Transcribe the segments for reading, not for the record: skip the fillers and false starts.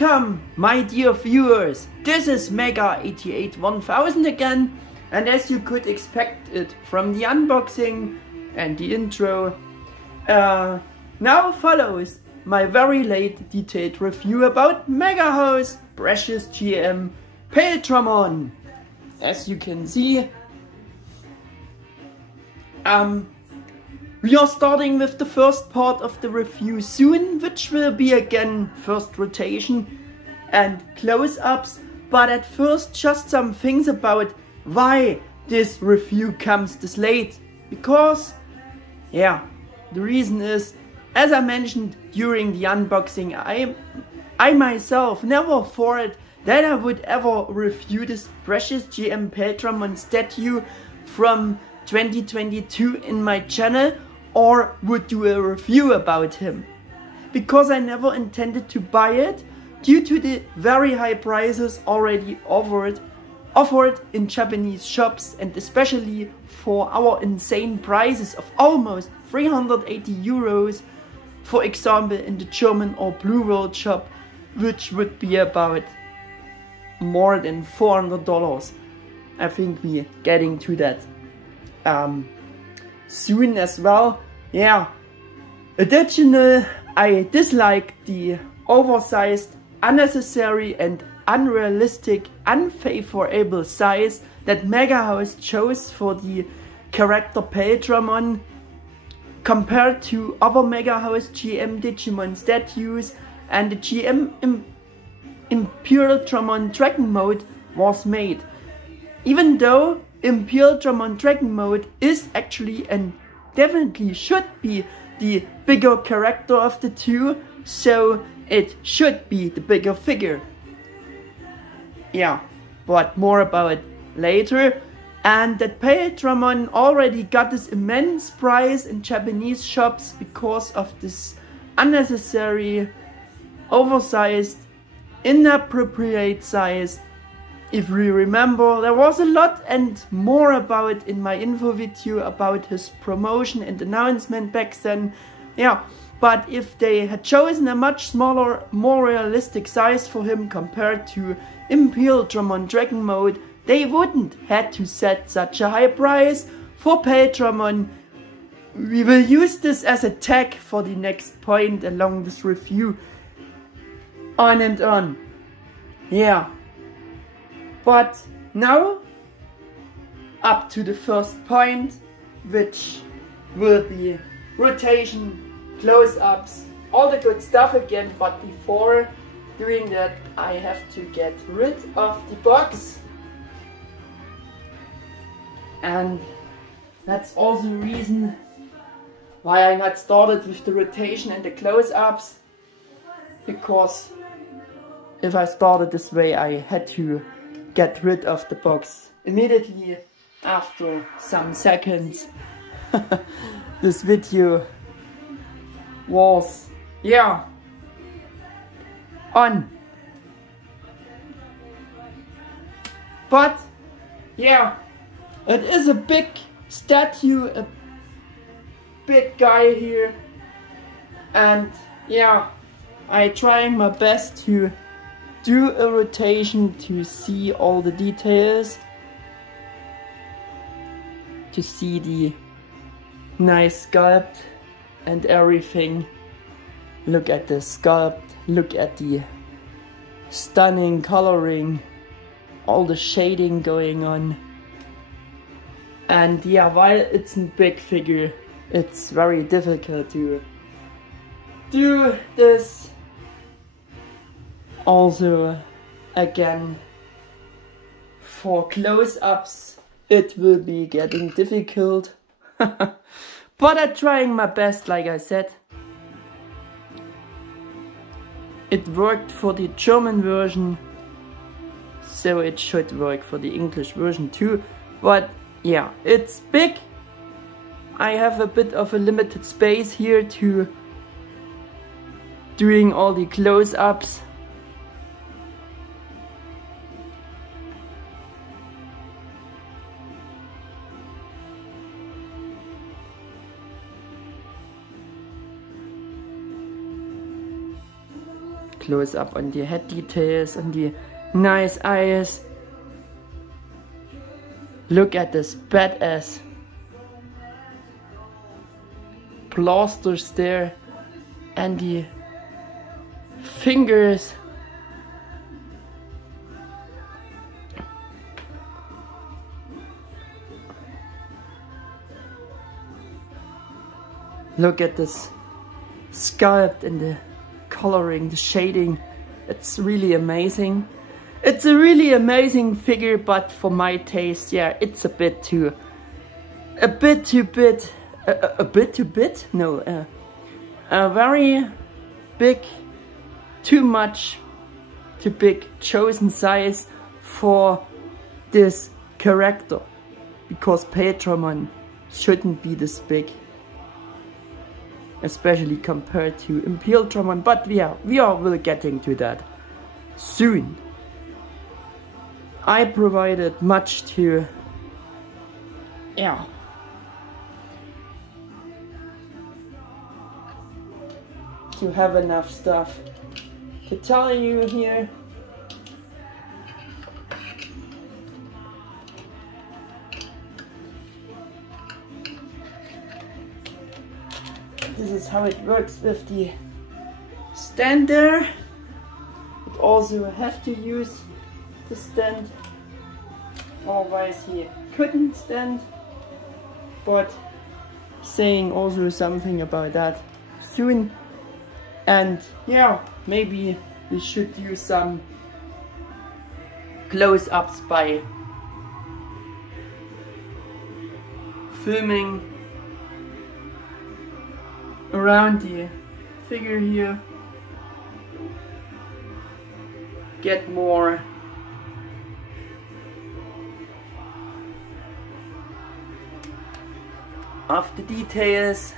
Welcome, my dear viewers. This is Mega881000 again, and as you could expect it from the unboxing and the intro, now follows my very late detailed review about MegaHouse Precious G.E.M Paildramon. As you can see, we are starting with the first part of the review soon, which will be again first rotation and close-ups. But at first, just some things about why this review comes this late. Because, yeah, the reason is, as I mentioned during the unboxing, I myself never thought that I would ever review this Precious G.E.M Paildramon statue from 2022 in my channel, or would do a review about him, because I never intended to buy it due to the very high prices already offered in Japanese shops, and especially for our insane prices of almost 380 euros, for example in the German all.BlueWorld shop, which would be about more than $400. I think we're getting to that soon as well. Yeah. Additional, I dislike the oversized, unnecessary and unrealistic, unfavorable size that MegaHouse chose for the character Paildramon compared to other MegaHouse G.E.M Digimon statues, and the G.E.M Imperialdramon Dragon Mode was made. Even though Imperialdramon Dragon Mode is actually and definitely should be the bigger character of the two, so it should be the bigger figure. Yeah, but more about it later. And that Paildramon already got this immense price in Japanese shops because of this unnecessary, oversized, inappropriate size. If we remember, there was a lot and more about it in my info video about his promotion and announcement back then. Yeah, but if they had chosen a much smaller, more realistic size for him compared to Imperialdramon Dragon Mode, they wouldn't had to set such a high price for Paildramon. We will use this as a tag for the next point along this review. On and on. Yeah. But now, up to the first point, which will be rotation, close-ups, all the good stuff again. But before doing that, I have to get rid of the box. And that's also the reason why I not started with the rotation and the close-ups, because if I started this way, I had to get rid of the box immediately after some seconds. This video was, yeah, on. But yeah, it is a big statue, a big guy here, and yeah, I trying my best to do a rotation to see all the details, to see the nice sculpt and everything. Look at the sculpt, look at the stunning coloring, all the shading going on. And yeah, while it's a big figure, it's very difficult to do this. Also, again, for close-ups, it will be getting difficult. But I'm trying my best, like I said. It worked for the German version, so it should work for the English version too. But yeah, it's big. I have a bit of a limited space here to doing all the close-ups. close up on the head details, on the nice eyes. Look at this badass blasters there, and the fingers. Look at this sculpt and the coloring, the shading. It's really amazing. It's a really amazing figure, but for my taste, yeah, it's a bit too big, a very big, too big chosen size for this character, because Paildramon shouldn't be this big, especially compared to Imperialdramon, but we are getting to that soon. I provided much to, to have enough stuff to tell you here. This is how it works with the stand there. It also have to use the stand, otherwise he couldn't stand, but saying also something about that soon. And yeah, maybe we should do some close-ups by filming around the figure here, get more of the details.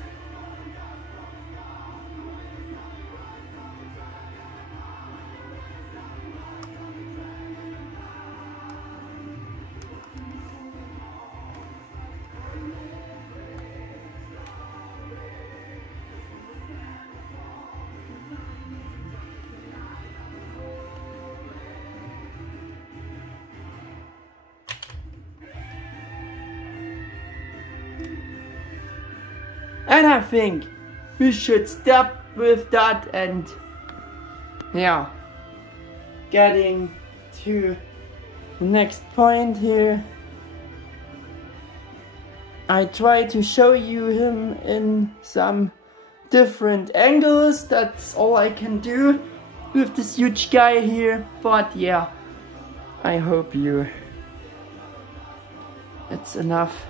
And I think we should stop with that and getting to the next point here. I try to show you him in some different angles. That's all I can do with this huge guy here, but yeah, I hope it's enough.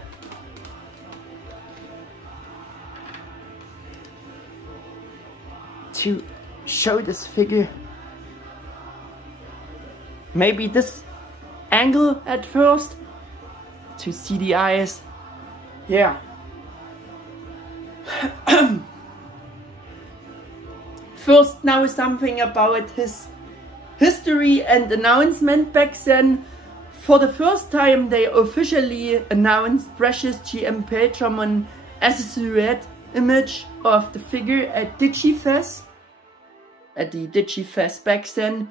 To show this figure. Maybe this angle at first to see the eyes. Yeah. First, now something about his history and announcement back then. For the first time they officially announced Precious G.E.M Paildramon as a silhouette image of the figure at Digifest. At the Digifest back then.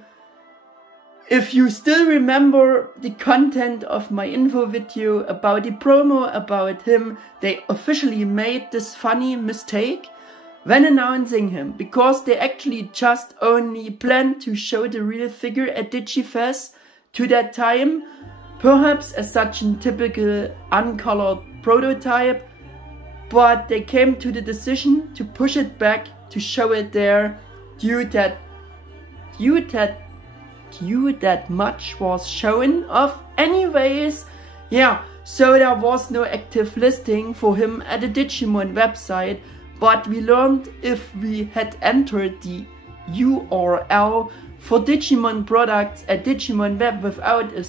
If you still remember the content of my info video about the promo about him, they officially made this funny mistake when announcing him, because they actually just only planned to show the real figure at Digifest to that time, perhaps as such a typical uncolored prototype, but they came to the decision to push it back to show it there due that much was shown of anyways. Yeah, so there was no active listing for him at the Digimon website, but we learned if we had entered the URL for Digimon products at Digimon web without a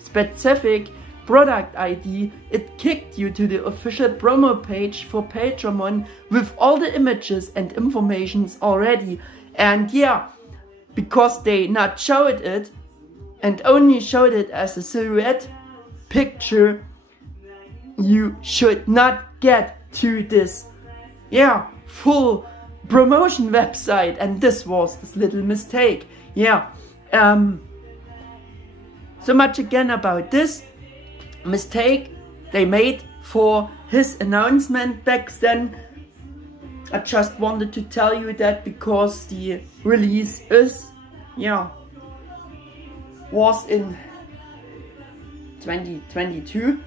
specific product ID, it kicked you to the official promo page for Paildramon with all the images and informations already. And yeah, because they not showed it and only showed it as a silhouette picture, you should not get to this full promotion website, and this was this little mistake. Yeah, so much again about this mistake they made for his announcement back then. I just wanted to tell you that because the release was in 2022,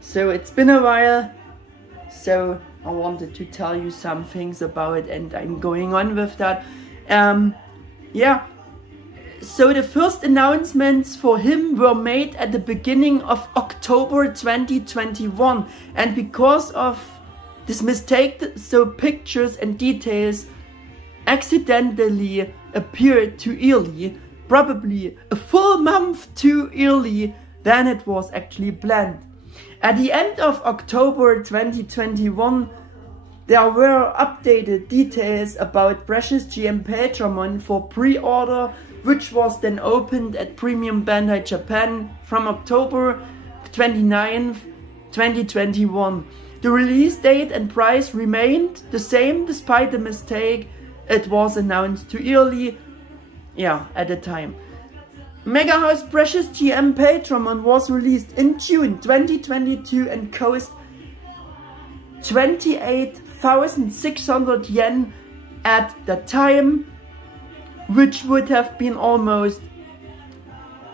so it's been a while, so I wanted to tell you some things about it, and I'm going on with that. Yeah, so the first announcements for him were made at the beginning of October 2021, and because of this mistake, so pictures and details accidentally appeared too early, probably a full month too early than it was actually planned. At the end of October 2021, there were updated details about Precious G.E.M Paildramon for pre-order, which was then opened at Premium Bandai Japan from October 29th, 2021. The release date and price remained the same despite the mistake. It was announced too early, at the time. MegaHouse Precious G.E.M Paildramon was released in June 2022 and cost 28,600 yen at the time, which would have been almost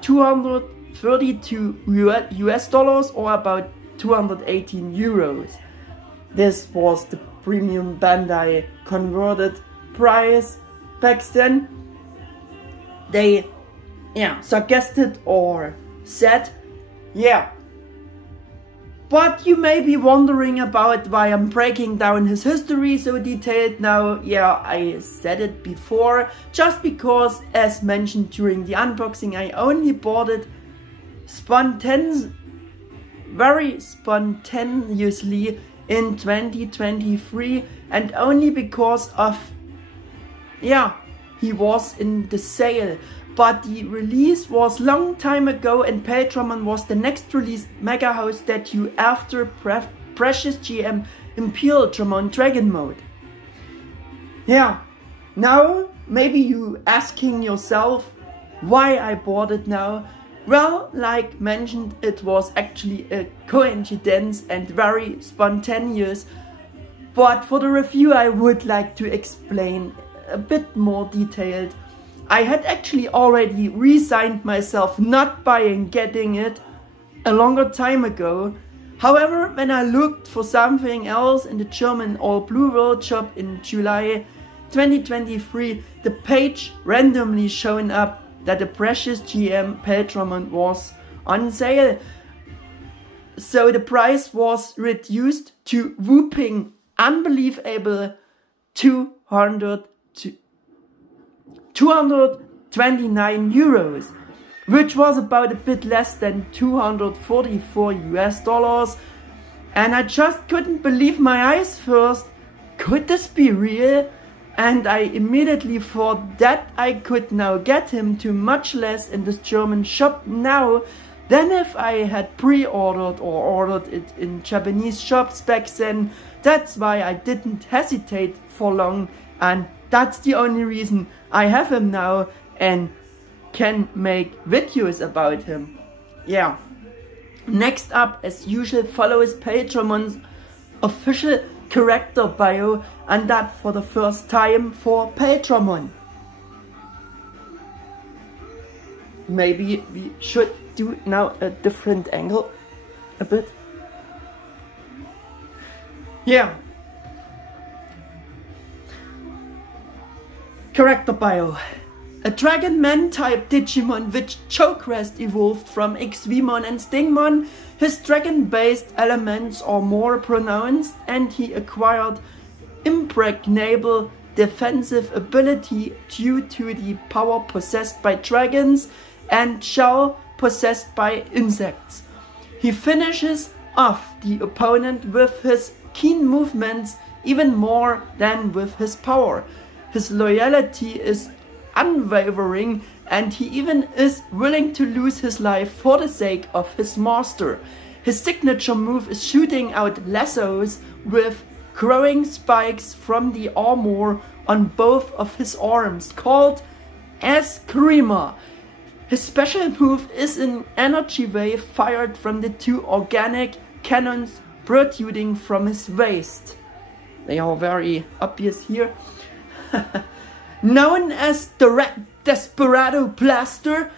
232 US dollars or about 218 euros. This was the Premium Bandai converted price back then. They suggested or said, but you may be wondering about why I'm breaking down his history so detailed now. I said it before, just because, as mentioned during the unboxing, I only bought it very spontaneously in 2023, and only because of, he was in the sale. But the release was long time ago, and Paildramon was the next released MegaHouse statue after Precious G.E.M Imperialdramon Dragon Mode. Now maybe you asking yourself why I bought it now. Well, like mentioned, it was actually a coincidence and very spontaneous. But for the review I would like to explain a bit more detailed. I had actually already resigned myself not buying getting it a longer time ago. However, when I looked for something else in the German all-BlueWorld shop in July 2023, the page randomly showed up that the Precious G.E.M Paildramon was on sale. So the price was reduced to whooping unbelievable 229 euros, which was about a bit less than 244 US dollars. And I just couldn't believe my eyes first. Could this be real? And I immediately thought that I could now get him to much less in this German shop now than if I had pre-ordered or ordered it in Japanese shops back then. That's why I didn't hesitate for long, and that's the only reason I have him now and can make videos about him. Next up, as usual, follows Paildramon's official character bio, and that for the first time for Paildramon. Maybe we should do now a different angle a bit. Character bio. A dragon man type Digimon which Chokrast evolved from Xvmon and Stingmon. His dragon based elements are more pronounced, and he acquired impregnable defensive ability due to the power possessed by dragons and shell possessed by insects. He finishes off the opponent with his keen movements even more than with his power. His loyalty is unwavering, and he even is willing to lose his life for the sake of his master. His signature move is shooting out lassos with growing spikes from the armor on both of his arms, called Eskrima. His special move is an energy wave fired from the two organic cannons protruding from his waist. They are very obvious here. Known as the Desperado Blaster,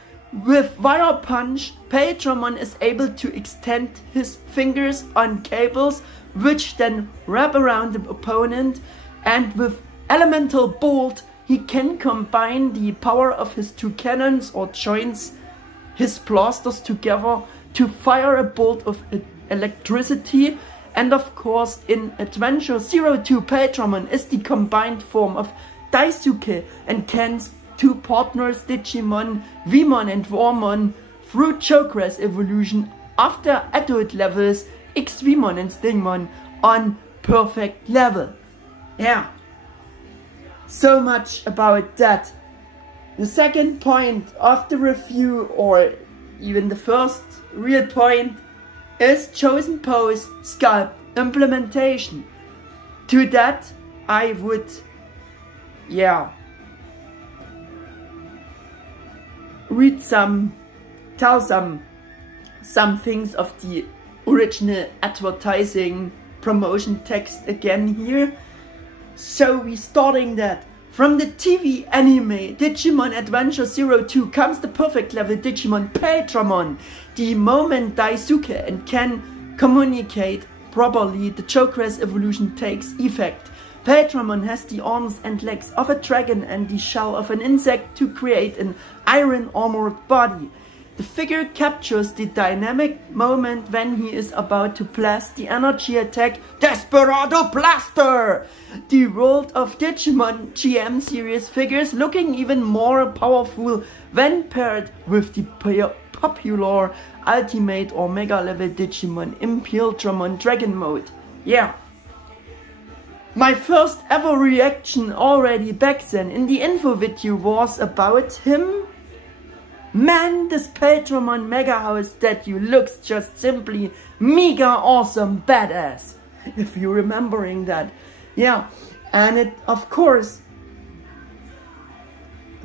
with Wire Punch, Paildramon is able to extend his fingers on cables which then wrap around the opponent, and with Elemental Bolt he can combine the power of his two cannons or joins his blasters together to fire a bolt of electricity. And of course in Adventure 02 Paildramon is the combined form of Daisuke and Ken's two partners Digimon, Vmon and Wormmon through Chokra's evolution after adult levels xVmon and Stingmon on perfect level. Yeah, so much about that. The second point of the review, or even the first real point, is chosen pose sculpt implementation. To that I would, tell some things of the original advertising promotion text again here. So we starting that. From the TV anime Digimon Adventure 02 comes the perfect level Digimon Paildramon. The moment Daisuke and Ken communicate properly, the Chokra's evolution takes effect. Paildramon has the arms and legs of a dragon and the shell of an insect to create an iron armored body. The figure captures the dynamic moment when he is about to blast the energy attack Desperado Blaster! The world of Digimon G.E.M series figures looking even more powerful when paired with the popular Ultimate or Mega level Digimon Imperialdramon Dragon mode. Yeah. My first ever reaction already back then in the info video was about him. Man, this Paildramon MegaHouse statue looks just simply mega awesome badass. If you're remembering that. Yeah, and it, of course,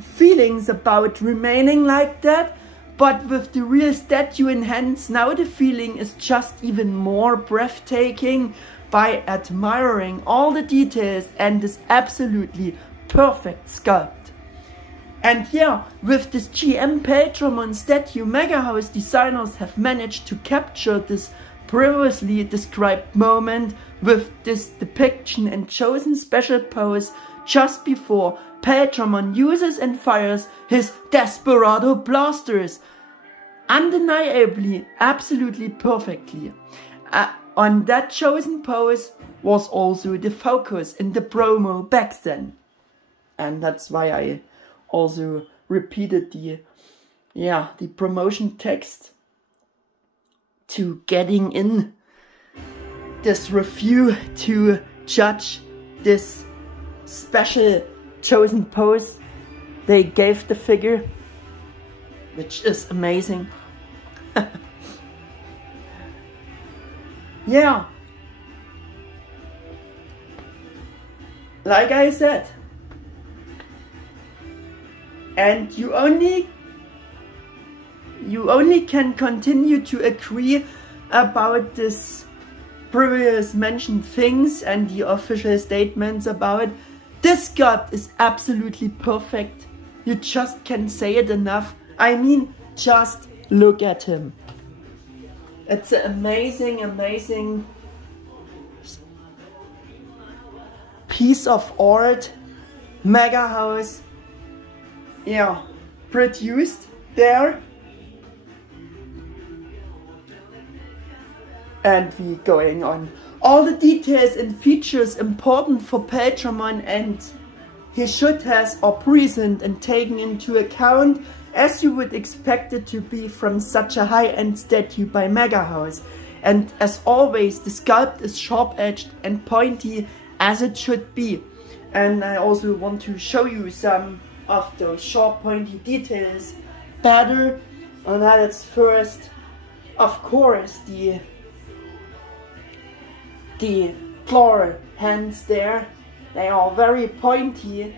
feelings about remaining like that, but with the real statue in hands, now the feeling is just even more breathtaking by admiring all the details and this absolutely perfect sculpt. And yeah, with this G.E.M Paildramon statue, MegaHouse designers have managed to capture this previously described moment with this depiction and chosen special pose just before Paildramon uses and fires his Desperado blasters. Undeniably, absolutely perfectly. On that chosen pose was also the focus in the promo back then. And that's why I also repeated the promotion text to getting in this review to judge this special chosen pose they gave the figure, which is amazing. Yeah, like I said, and you only can continue to agree about this previous mentioned things and the official statements about it. This sculpt is absolutely perfect. You just can't say it enough. I mean, just look at him. It's an amazing, amazing piece of art. MegaHouse, yeah, produced there. And we going on. All the details and features important for Paildramon, and he should has are present and taken into account as you would expect it to be from such a high-end statue by MegaHouse. And as always, the sculpt is sharp-edged and pointy as it should be. And I also want to show you some of those sharp pointy details better. And that's first, of course, the claw hands there. They are very pointy.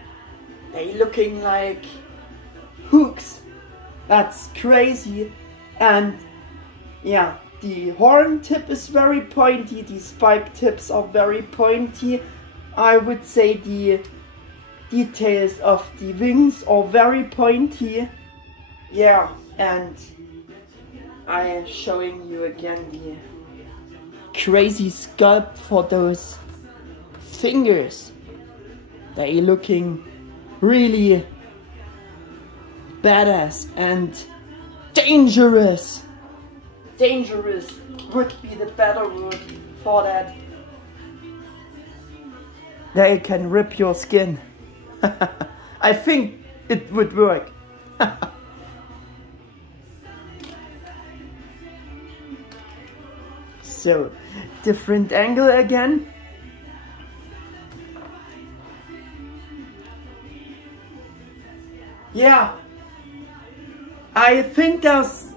They looking like hooks. That's crazy. And yeah, the horn tip is very pointy. The spike tips are very pointy. I would say the details of the wings are very pointy. Yeah, and I am showing you again the crazy sculpt for those fingers. They looking really badass and dangerous. Dangerous would be the better word for that. They can rip your skin. I think it would work. So, different angle again. Yeah, I think there's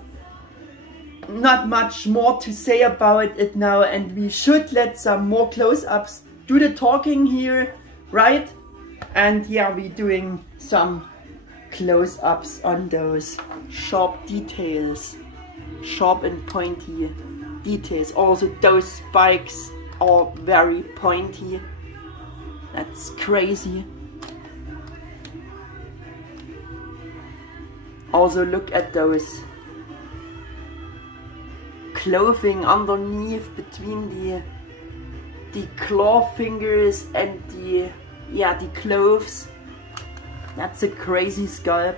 not much more to say about it now, and we should let some more close-ups do the talking here, right? And yeah, we're doing some close-ups on those sharp details, sharp and pointy details. Also, those spikes are very pointy. That's crazy. Also, look at those clothing underneath between the claw fingers and the clothes. That's a crazy sculpt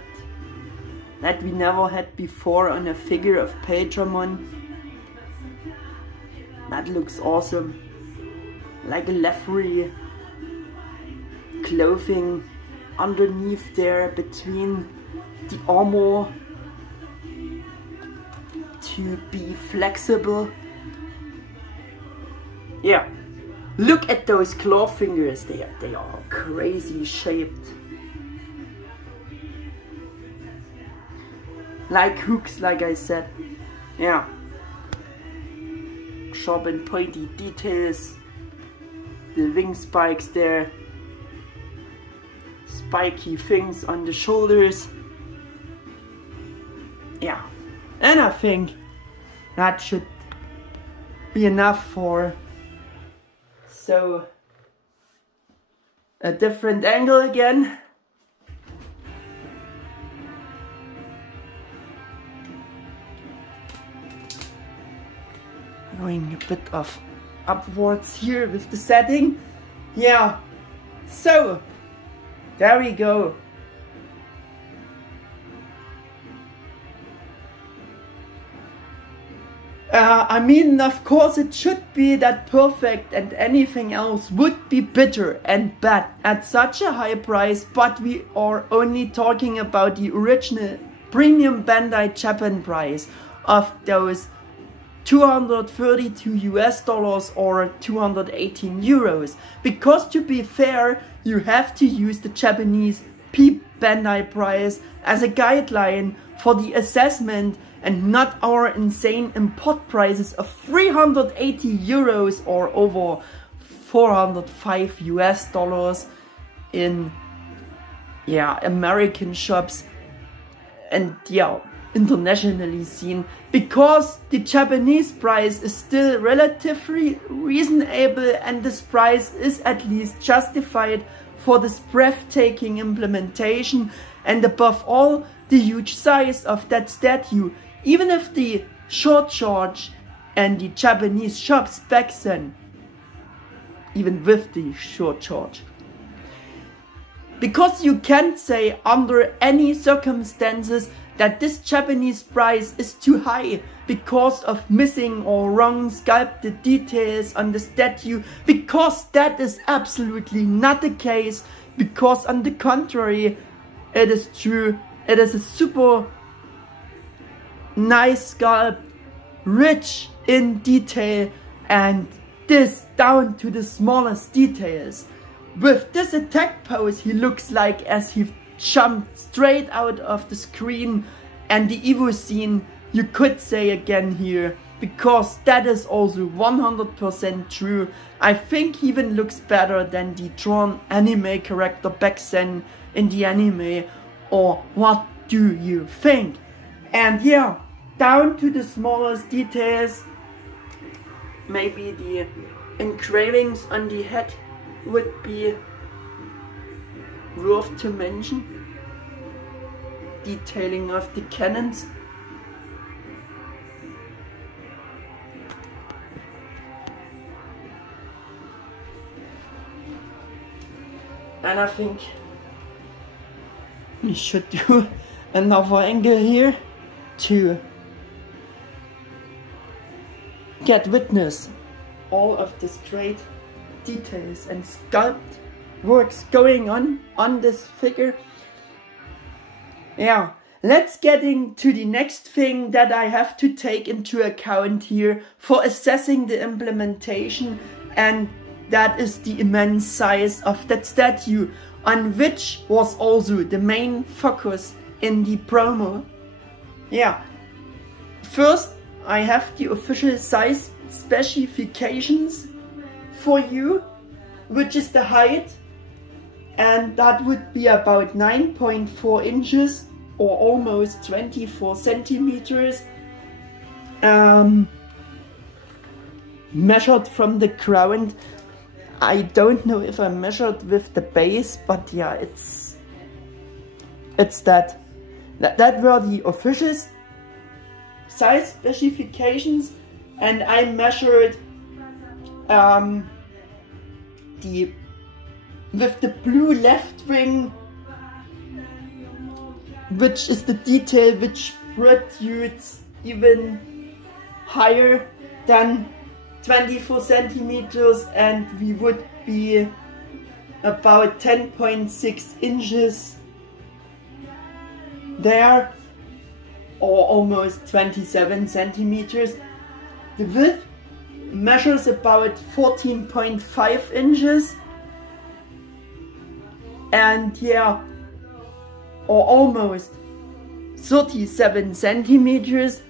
that we never had before on a figure of Paildramon. That looks awesome. Like a livery clothing underneath there between the armor to be flexible. Yeah, look at those claw fingers. They are crazy shaped, like hooks, like I said. Yeah, sharp and pointy details. The wing spikes there, spiky things on the shoulders. Yeah, and I think that should be enough for so a different angle again. Going a bit of upwards here with the setting. Yeah, so there we go. I mean, of course it should be that perfect, and anything else would be bitter and bad at such a high price, but we are only talking about the original premium Bandai Japan price of those 232 US dollars or 218 euros. Because to be fair, you have to use the Japanese peep Bandai price as a guideline for the assessment, and not our insane import prices of 380 euros or over 405 US dollars in American shops and internationally seen, because the Japanese price is still relatively reasonable, and this price is at least justified for this breathtaking implementation, and above all the huge size of that statue. Even if the short charge and the Japanese shops back then, even with the short charge, because you can't say under any circumstances that this Japanese price is too high because of missing or wrong sculpted details on the statue, because that is absolutely not the case. Because on the contrary, it is true. It is a super nice sculpt, rich in detail, and this down to the smallest details. With this attack pose, he looks like as he jumped straight out of the screen, and the Evo scene, you could say again here, because that is also 100% true. I think he even looks better than the drawn anime character back then in the anime. Or what do you think? And yeah, down to the smallest details. Maybe the engravings on the head would be worth to mention. Detailing of the cannons. And I think we should do another angle here to get witness all of this great details and sculpt works going on this figure. Yeah, let's get into the next thing that I have to take into account here for assessing the implementation, and that is the immense size of that statue, on which was also the main focus in the promo. Yeah, first I have the official size specifications for you, which is the height, and that would be about 9.4 inches or almost 24 centimeters. Measured from the ground. I don't know if I measured with the base, but yeah, it's that were the official size specifications, and I measured with the blue left wing, which is the detail which protrudes even higher than 24 centimeters, and we would be about 10.6 inches there, or almost 27 centimeters. The width measures about 14.5 inches, and yeah, or almost 37 centimeters.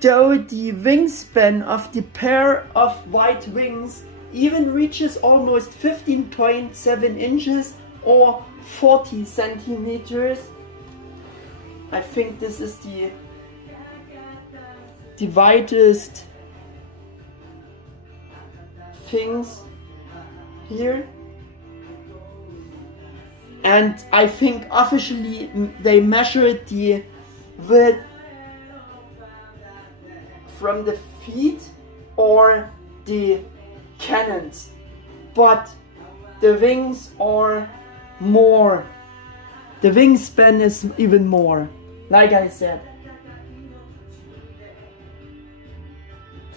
Though the wingspan of the pair of white wings even reaches almost 15.7 inches or 40 centimeters. I think this is the widest things here. And I think officially they measured the width from the feet or the cannons, but the wings are more. The wingspan is even more, like I said,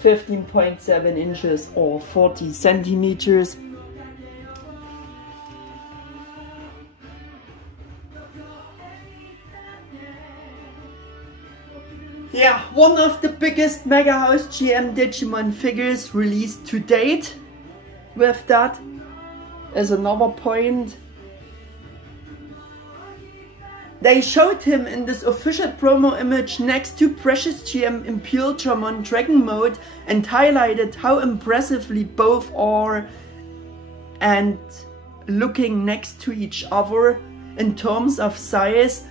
15.7 inches or 40 centimeters. Yeah, one of the biggest MegaHouse G.E.M Digimon figures released to date. With that as another point. They showed him in this official promo image next to Precious G.E.M Imperialdramon Dragon Mode and highlighted how impressively both are and looking next to each other in terms of size.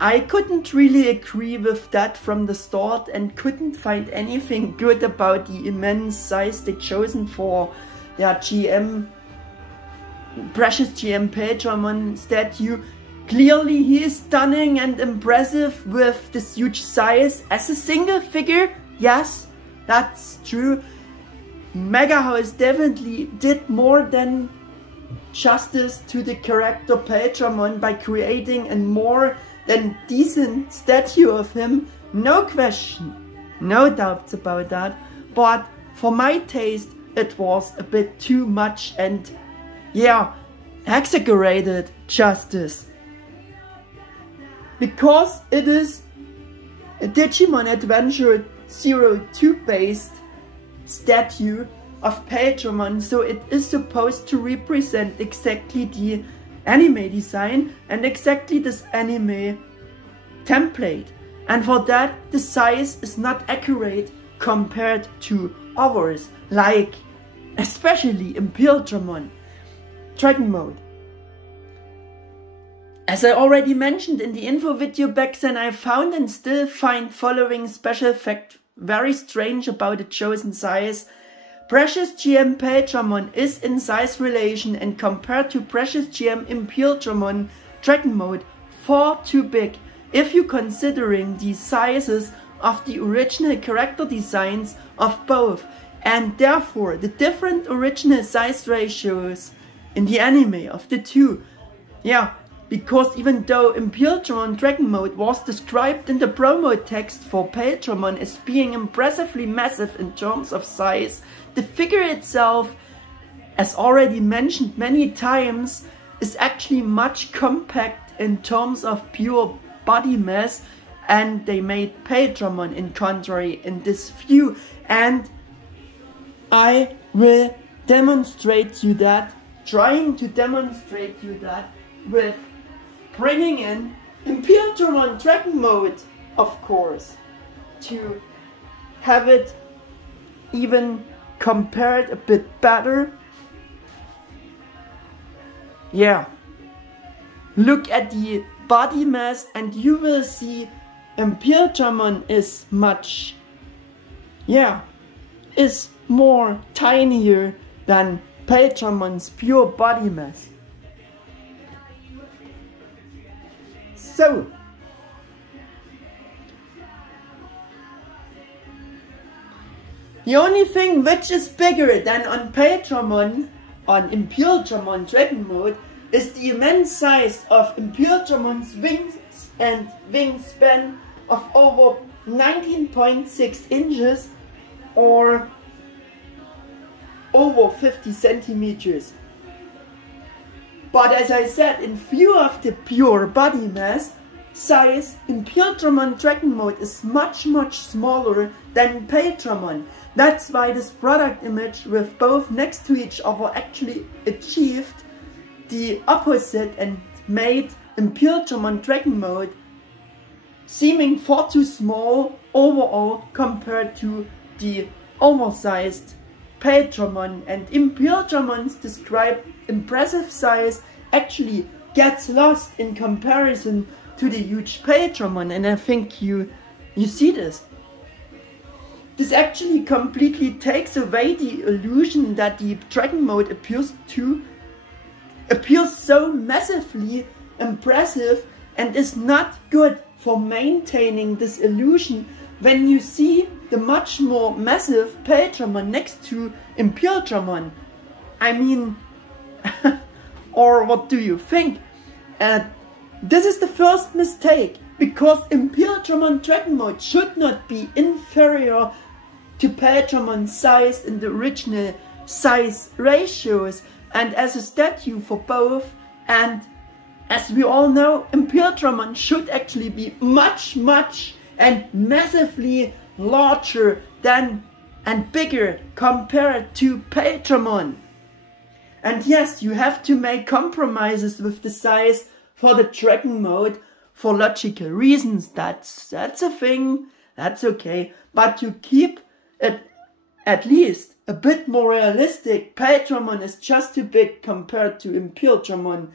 I couldn't really agree with that from the start and couldn't find anything good about the immense size they chosen for their G.E.M, Precious G.E.M Paildramon statue. Clearly he is stunning and impressive with this huge size as a single figure. Yes, that's true. MegaHouse definitely did more than justice to the character Paildramon by creating a more than decent statue of him, no question, no doubts about that, but for my taste it was a bit too much and yeah, exaggerated justice. Because it is a Digimon Adventure 02 based statue of Paildramon, so it is supposed to represent exactly the anime design and exactly this anime template, and for that the size is not accurate compared to others, like especially Imperialdramon Dragon Mode. As I already mentioned in the info video back then, I found and still find following special fact very strange about the chosen size. Precious G.E.M Paildramon is in size relation and compared to Precious G.E.M Imperialdramon Dragon Mode far too big if you considering the sizes of the original character designs of both, and therefore the different original size ratios in the anime of the two. Yeah, because even though Imperialdramon Dragon Mode was described in the promo text for Paildramon as being impressively massive in terms of size, the figure itself, as already mentioned many times, is actually much compact in terms of pure body mass, and they made Paildramon in contrary in this view, and I will demonstrate you that, trying to demonstrate you that with bringing in Imperialdramon Dragon Mode, of course, to have it even compared a bit better. Yeah, look at the body mass and you will see Imperialdramon is much, yeah, is more tinier than Paildramon's pure body mass. So, the only thing which is bigger than on Paildramon, on Imperialdramon Dragon Mode, is the immense size of Imperialdramon's wings and wingspan of over 19.6 inches or over 50 centimeters. But as I said, in view of the pure body mass size, Imperialdramon Dragon Mode is much smaller than Paildramon. That's why this product image with both next to each other actually achieved the opposite and made Imperialdramon Dragon Mode seeming far too small overall compared to the oversized Paildramon, and Imperialdramon's described impressive size actually gets lost in comparison to the huge Paildramon, and I think you see this. This actually completely takes away the illusion that the Dragon Mode appears so massively impressive, and is not good for maintaining this illusion when you see the much more massive Paildramon next to Imperialdramon. I mean, or what do you think? This is the first mistake, because Imperialdramon Dragon Mode should not be inferior to Paildramon's size in the original size ratios and as a statue for both, and as we all know, Imperialdramon should actually be much and massively larger than and bigger compared to Paildramon. And yes, you have to make compromises with the size for the Dragon Mode for logical reasons. That's a thing, that's okay. But to keep it at least a bit more realistic, Paildramon is just too big compared to Imperialdramon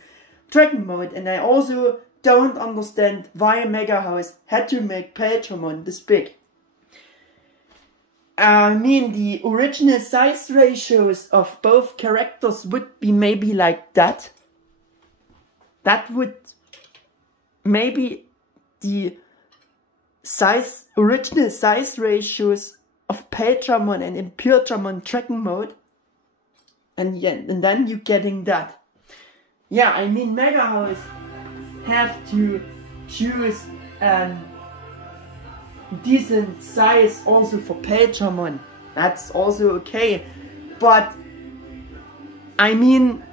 Dragon Mode, and I also don't understand why MegaHouse had to make Paildramon this big. I mean, the original size ratios of both characters would be maybe like that. That would maybe the original size ratios of Paildramon and Imperialdramon Dragon Mode, and then you're getting that. Yeah, I mean, MegaHouse have to choose a decent size also for Paildramon. That's also okay. But I mean,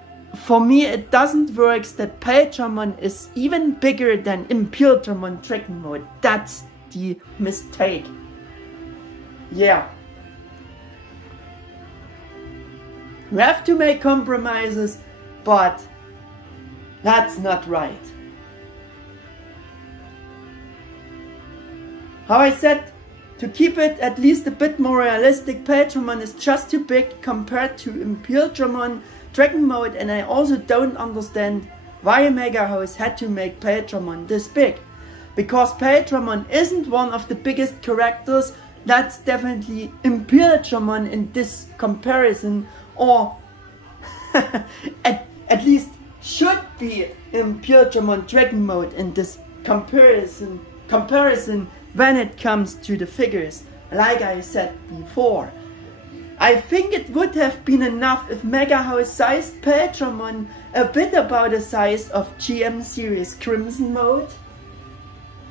for me it doesn't work that Paildramon is even bigger than Imperialdramon Dragon Mode. That's the mistake. Yeah. You have to make compromises, but that's not right. How I said, to keep it at least a bit more realistic, Paildramon is just too big compared to Imperialdramon Dragon Mode, and I also don't understand why MegaHouse had to make Paildramon this big. Because Paildramon isn't one of the biggest characters, that's definitely Imperialdramon in this comparison, or at least should be Imperialdramon Dragon Mode in this comparison when it comes to the figures, like I said before. I think it would have been enough if MegaHouse sized Paildramon a bit about the size of G.E.M series Crimson Mode,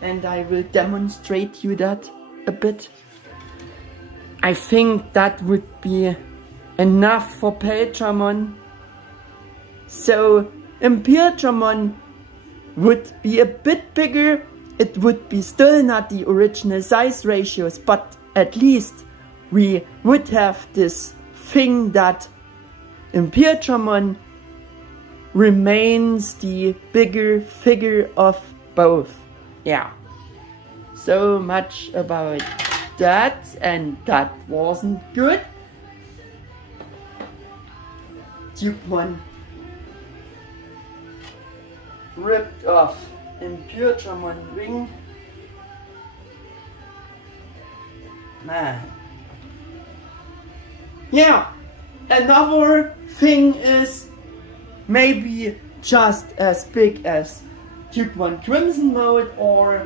and I will demonstrate you that a bit. I think that would be enough for Paildramon. So Imperialdramon would be a bit bigger. It would be still not the original size ratios, but at least we would have this thing that Imperialdramon remains the bigger figure of both. Yeah, so much about that, and that wasn't good. Digimon ripped off Imperialdramon wing. Man. Yeah, another thing is maybe just as big as Digimon Crimson Mode, or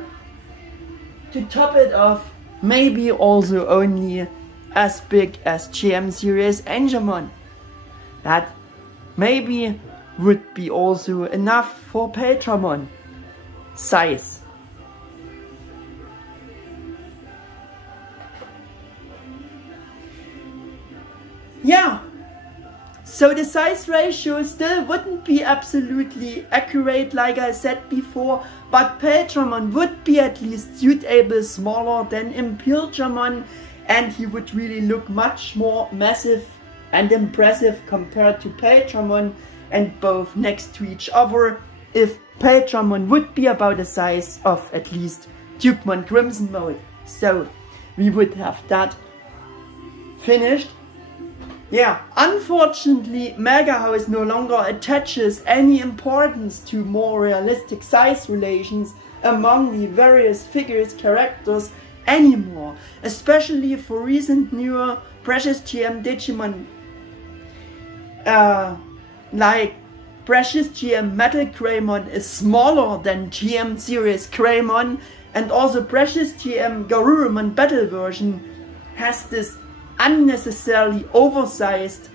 to top it off, maybe also only as big as G.E.M series Angemon. That maybe would be also enough for Paildramon size. Yeah, so the size ratio still wouldn't be absolutely accurate like I said before, but Paildramon would be at least suitable smaller than Imperialdramon, and he would really look much more massive and impressive compared to Paildramon, and both next to each other, if Paildramon would be about the size of at least Digimon Crimson Mode. So we would have that finished. Yeah, unfortunately MegaHouse no longer attaches any importance to more realistic size relations among the various figures characters anymore, especially for recent newer Precious G.E.M Digimon like Precious G.E.M Metal Greymon is smaller than G.E.M series Greymon, and also Precious G.E.M Garurumon Battle version has this unnecessarily oversized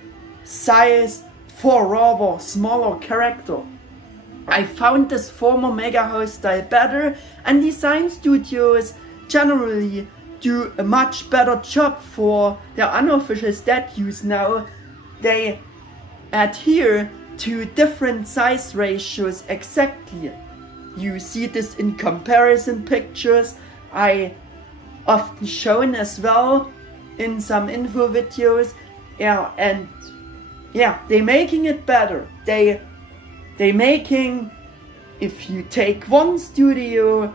size for a rather smaller character. I found this former MegaHouse style better, and design studios generally do a much better job for their unofficial statues now. They adhere to different size ratios exactly. You see this in comparison pictures I often shown as well in some info videos. Yeah, and yeah, they making it better. They making, if you take one studio,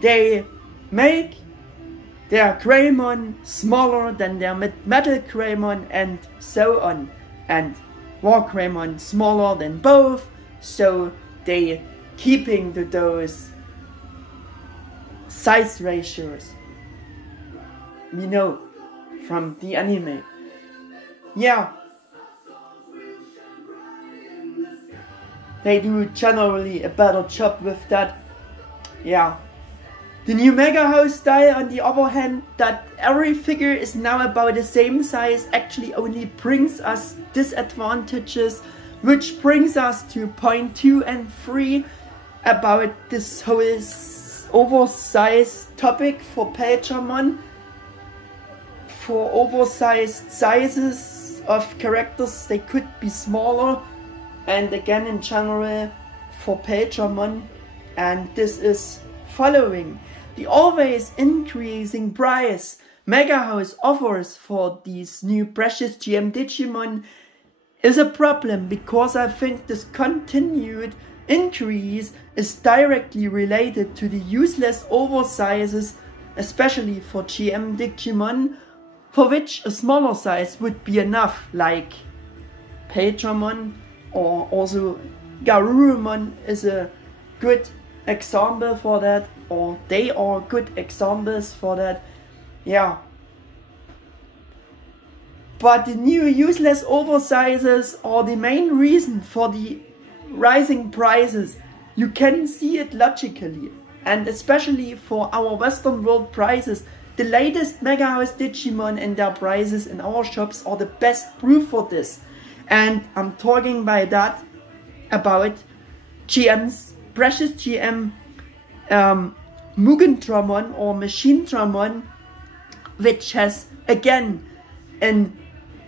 they make their Greymon smaller than their Metal Greymon and so on, and War Greymon smaller than both, so they keeping to those size ratios we know from the anime. Yeah, they do generally a better job with that. Yeah, the new MegaHouse style on the other hand, that every figure is now about the same size, actually only brings us disadvantages, which brings us to point 2 and 3 about this whole oversized topic for Paildramon. For oversized sizes of characters, they could be smaller, and again in general for Paildramon, and this is following the always increasing price MegaHouse offers for these new Precious G.E.M Digimon is a problem, because I think this continued increase is directly related to the useless oversizes especially for GM Digimon, for which a smaller size would be enough, like Paildramon, or also Garurumon is a good example for that, or they are good examples for that. Yeah. But the new useless oversizes are the main reason for the rising prices. You can see it logically, and especially for our Western world prices, the latest MegaHouse Digimon and their prices in our shops are the best proof for this. And I'm talking by that about GM's Precious G.E.M, Mugendramon or Machinedramon, which has again an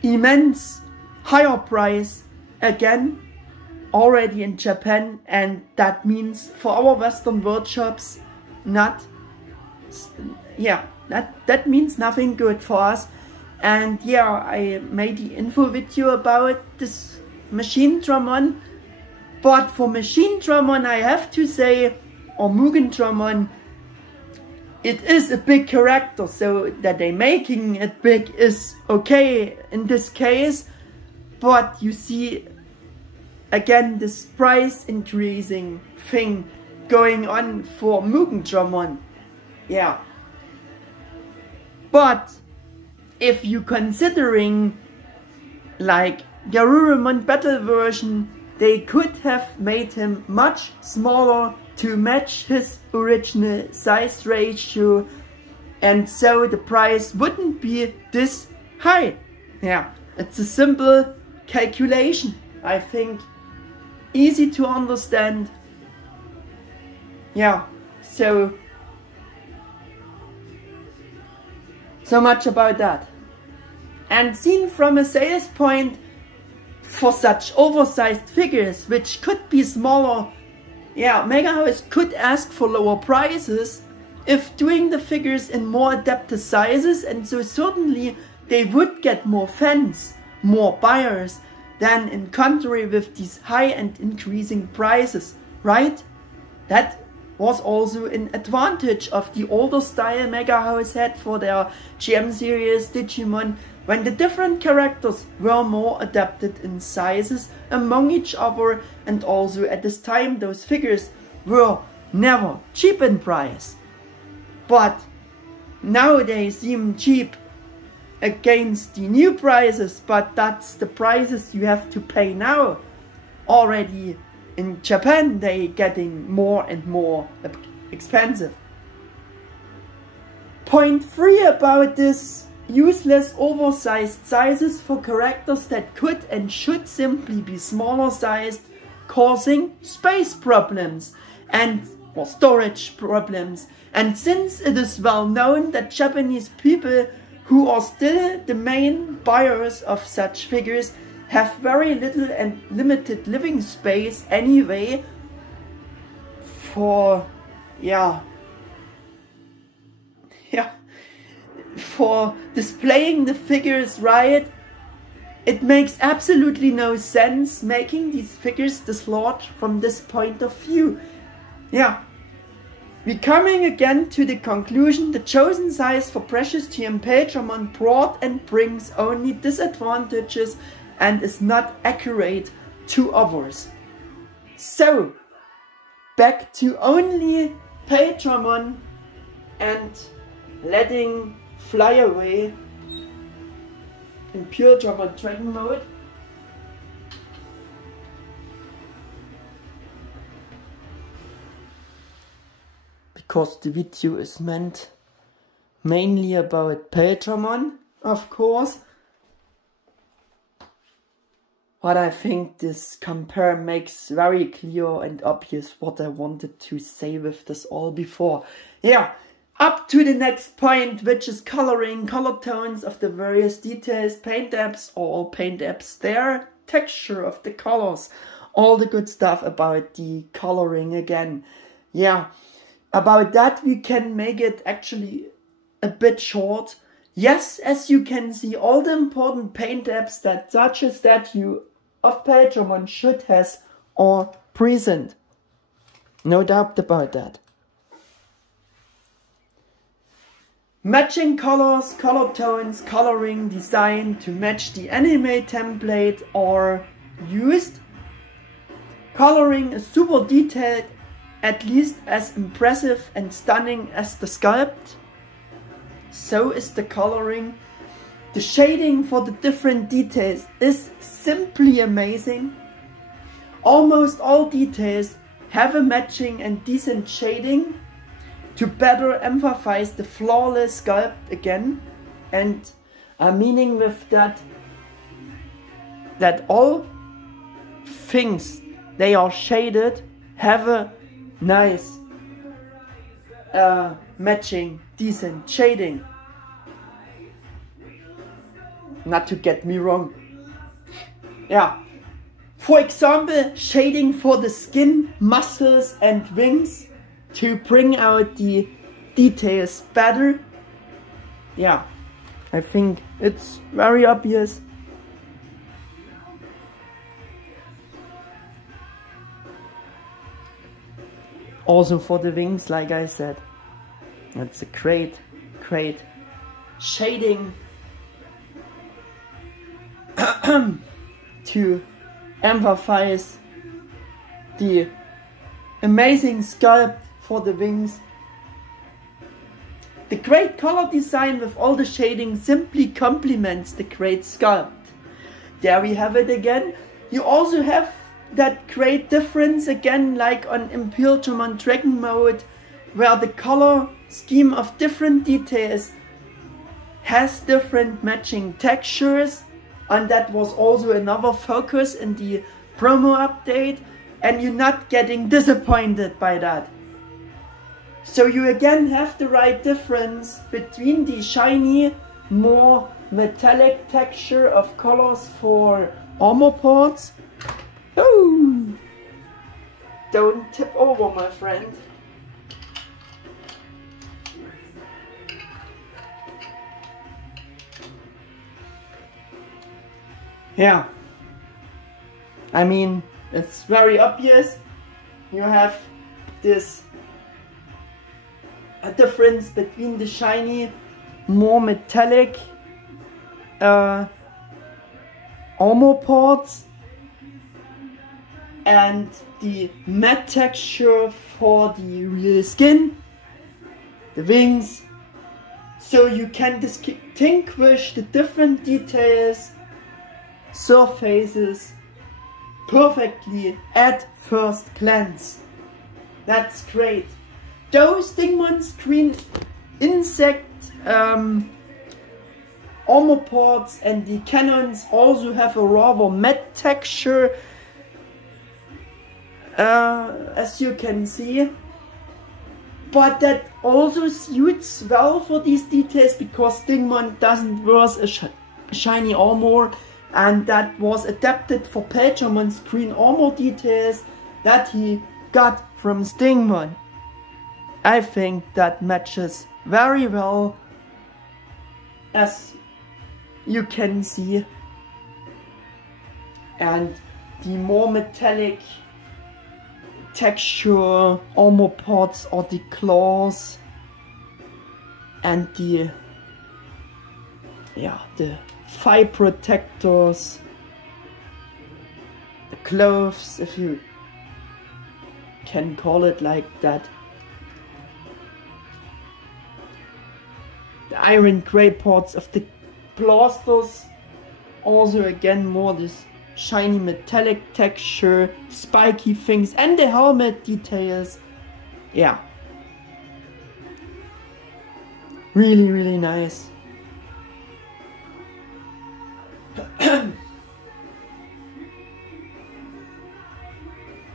immense higher price again already in Japan, and that means for our Western world shops that means nothing good for us. And yeah, I made the info video about this Machinedramon, but for Machinedramon I have to say, or Mugendramon, it is a big character, so that they making it big is okay in this case. But you see again this price increasing thing going on for Mugendramon. Yeah. But if you considering like Garurumon battle version, they could have made him much smaller to match his original size ratio, and so the price wouldn't be this high. Yeah, it's a simple calculation, I think, easy to understand. Yeah, so much about that. And seen from a sales point, for such oversized figures, which could be smaller, yeah, MegaHouse could ask for lower prices if doing the figures in more adapted sizes, and so certainly they would get more fans, more buyers, than in contrary with these high and increasing prices, right? That was also an advantage of the older style MegaHouse had for their GM series Digimon, when the different characters were more adapted in sizes among each other, and also at this time those figures were never cheap in price. But now they seem cheap against the new prices, but that's the prices you have to pay now. Already in Japan they getting more and more expensive. Point 3 about this useless oversized sizes for characters that could and should simply be smaller sized, causing space problems and or storage problems. And since it is well known that Japanese people, who are still the main buyers of such figures, have very little and limited living space anyway for for displaying the figures, right? It makes absolutely no sense making these figures this large from this point of view. Yeah. We're coming again to the conclusion: the chosen size for Precious G.E.M Paildramon brought and brings only disadvantages and is not accurate to others. So, back to only Paildramon and letting fly away Imperialdramon Dragon mode. Because the video is meant mainly about Paildramon, of course. But I think this compare makes very clear and obvious what I wanted to say with this all before. Yeah, up to the next point, which is coloring, color tones of the various details, paint apps, all paint apps, their texture of the colors, all the good stuff about the coloring again. Yeah, about that we can make it actually a bit short. Yes, as you can see, all the important paint apps that such a statue of Paildramon should has are present. No doubt about that. Matching colors, color tones, coloring, design to match the anime template are used. Coloring is super detailed, at least as impressive and stunning as the sculpt. So is the coloring. The shading for the different details is simply amazing. Almost all details have a matching and decent shading to better emphasize the flawless sculpt again. And I'm meaning with that all things they are shaded have a nice matching, decent shading. Not to get me wrong. Yeah. For example, shading for the skin, muscles and wings to bring out the details better. Yeah, I think it's very obvious. Also for the wings, like I said, it's a great shading to emphasize the amazing sculpt for the wings. The great color design with all the shading simply complements the great sculpt. There we have it again. You also have that great difference again, like on Imperialdramon Dragon mode, where the color scheme of different details has different matching textures, and that was also another focus in the promo update, and you're not getting disappointed by that. So you again have the right difference between the shiny, more metallic texture of colors for armor parts. Oh, don't tip over, my friend. Yeah, I mean, it's very obvious. You have this a difference between the shiny, more metallic armor parts and the matte texture for the real skin, the wings, so you can distinguish the different details, surfaces perfectly at first glance. That's great. Those Digimon screen insect armor parts and the cannons also have a rather matte texture, as you can see, but that also suits well for these details because Digimon doesn't wear a shiny armor, and that was adapted for Paildramon screen armor details that he got from Digimon. I think that matches very well, as you can see, and the more metallic texture armor parts are the claws and the thigh protectors, the gloves, if you can call it like that. The iron grey parts of the blasters, also again more this shiny metallic texture, spiky things, and the helmet details. Yeah, really nice.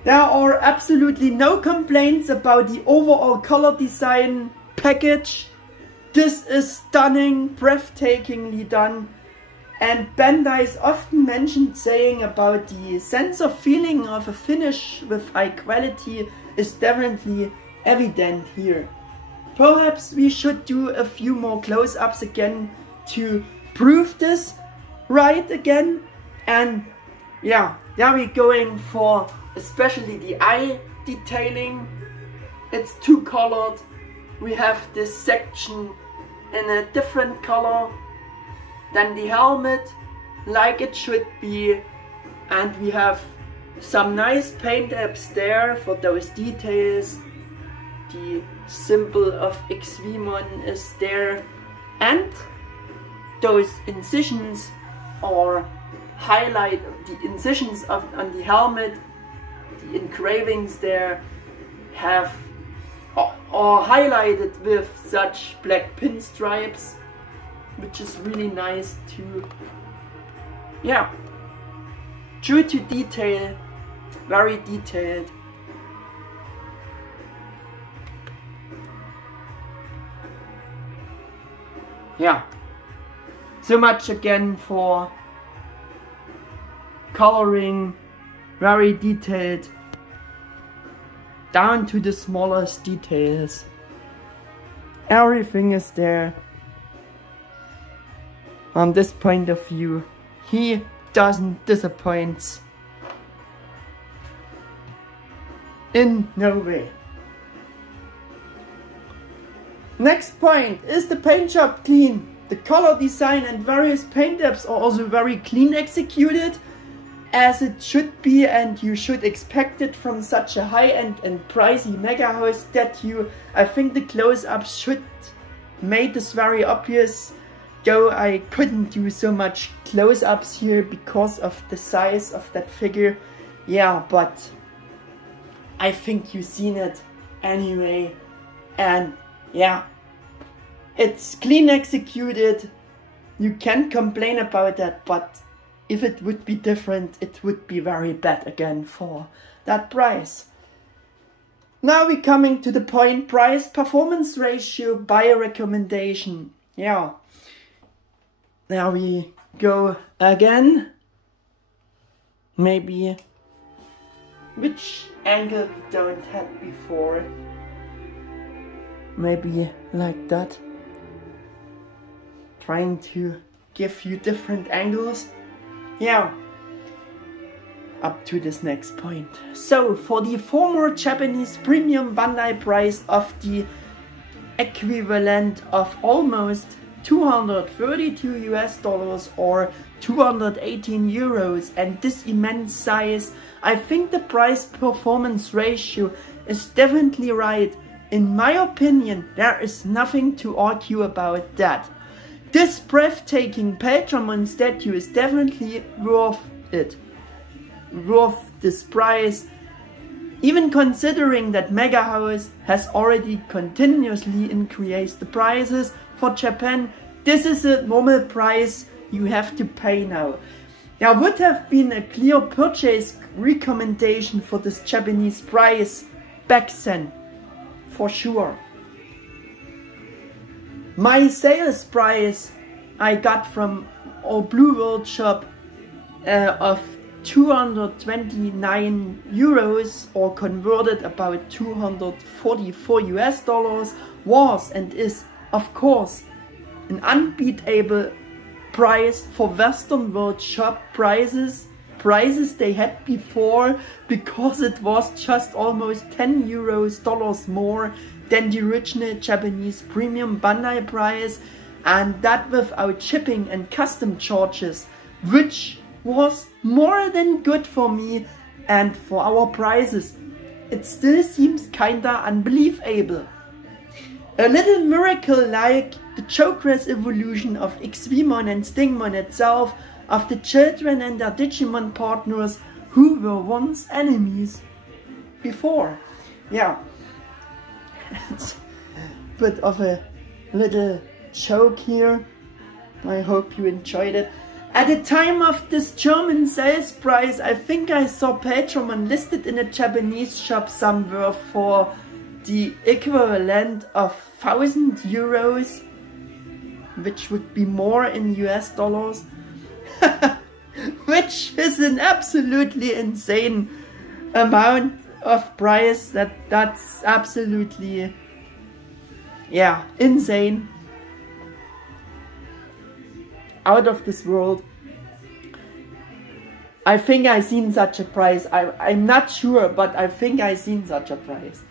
There are absolutely no complaints about the overall color design package. This is stunning, breathtakingly done, and Bandai is often mentioned saying about the sense of feeling of a finish with high quality is definitely evident here. Perhaps we should do a few more close-ups again to prove this right again. And yeah, there we're going for especially the eye detailing. It's two colored. We have this section in a different color than the helmet, like it should be. And we have some nice paint apps there for those details. The symbol of Digimon is there, and those incisions or highlight the incisions on the helmet, the engravings there have are highlighted with such black pinstripes, which is really nice too. Yeah, true to detail, very detailed. Yeah, so much again for coloring, very detailed, down to the smallest details. Everything is there. From this point of view, he doesn't disappoint. In no way. Next point, is the paint job clean? The color design and various paint apps are also very clean executed, as it should be, and you should expect it from such a high-end and pricey MegaHouse statue. I think the close-ups should make this very obvious, though I couldn't do so much close-ups here because of the size of that figure. Yeah, but I think you've seen it anyway, and yeah, it's clean executed. You can't complain about that, but if it would be different, it would be very bad again for that price. Now we're coming to the point, price performance ratio by recommendation. Yeah, there we go again. Maybe which angle we don't had before. Maybe like that. Trying to give you different angles. Yeah, up to this next point. So for the former Japanese premium Bandai price of the equivalent of almost $232 or 218 euros, and this immense size, I think the price performance ratio is definitely right. In my opinion, there is nothing to argue about that. This breathtaking Paildramon statue is definitely worth it. Worth this price. Even considering that MegaHouse has already continuously increased the prices for Japan, this is a normal price you have to pay now. There would have been a clear purchase recommendation for this Japanese price back then, for sure. My sales price I got from all-Blue-World shop of 229 euros, or converted about 244 US dollars, was and is of course an unbeatable price for Western world shop prices they had before, because it was just almost 10 dollars more than the original Japanese premium Bandai price, and that without shipping and custom charges, which was more than good for me and for our prices. It still seems kinda unbelievable. A little miracle like the progress evolution of Digimon and Stingmon itself, of the children and their Digimon partners who were once enemies before. Yeah, it's a bit of a little joke here. I hope you enjoyed it. At the time of this German sales price, I think I saw Paildramon listed in a Japanese shop somewhere for the equivalent of 1,000 euros, which would be more in US dollars, which is an absolutely insane amount of price. That's absolutely, yeah, insane. Out of this world. I think I seen such a price. I'm not sure, but I think I seen such a price.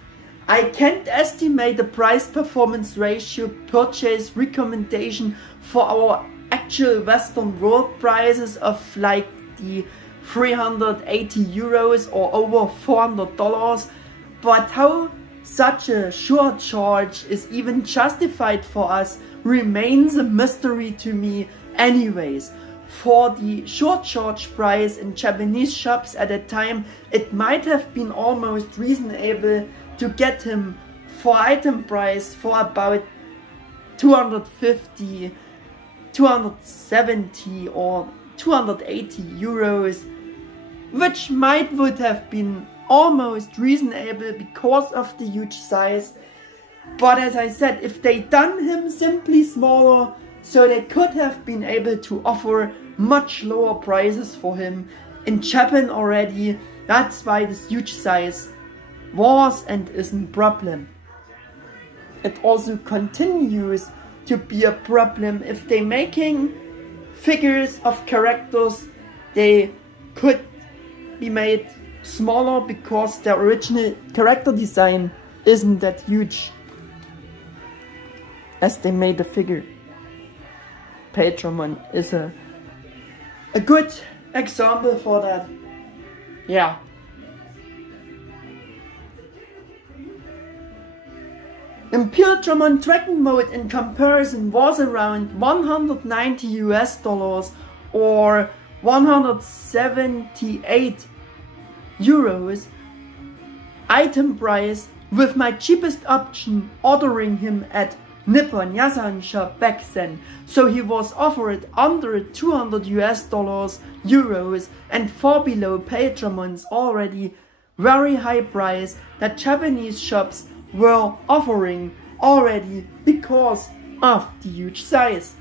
I can't estimate the price performance ratio purchase recommendation for our actual Western world prices of like the 380 euros or over $400, but how such a short charge is even justified for us remains a mystery to me anyways. For the short charge price in Japanese shops at that time, it might have been almost reasonable to get him for item price for about 250, 270 or 280 euros, which would have been almost reasonable because of the huge size. But as I said, if they done him simply smaller, so they could have been able to offer much lower prices for him in Japan already. That's why this huge size was and isn't a problem. It also continues to be a problem if they making figures of characters, they could be made smaller because the original character design isn't that huge as they made the figure. Paildramon is a good example for that. Yeah. Imperialdramon Dragon Mode in comparison was around 190 US dollars or 178 euros item price, with my cheapest option ordering him at Nippon-Yasan shop back then. So he was offered under 200 US dollars, euros, and far below Paildramon's already very high price that Japanese shops were offering already because of the huge size.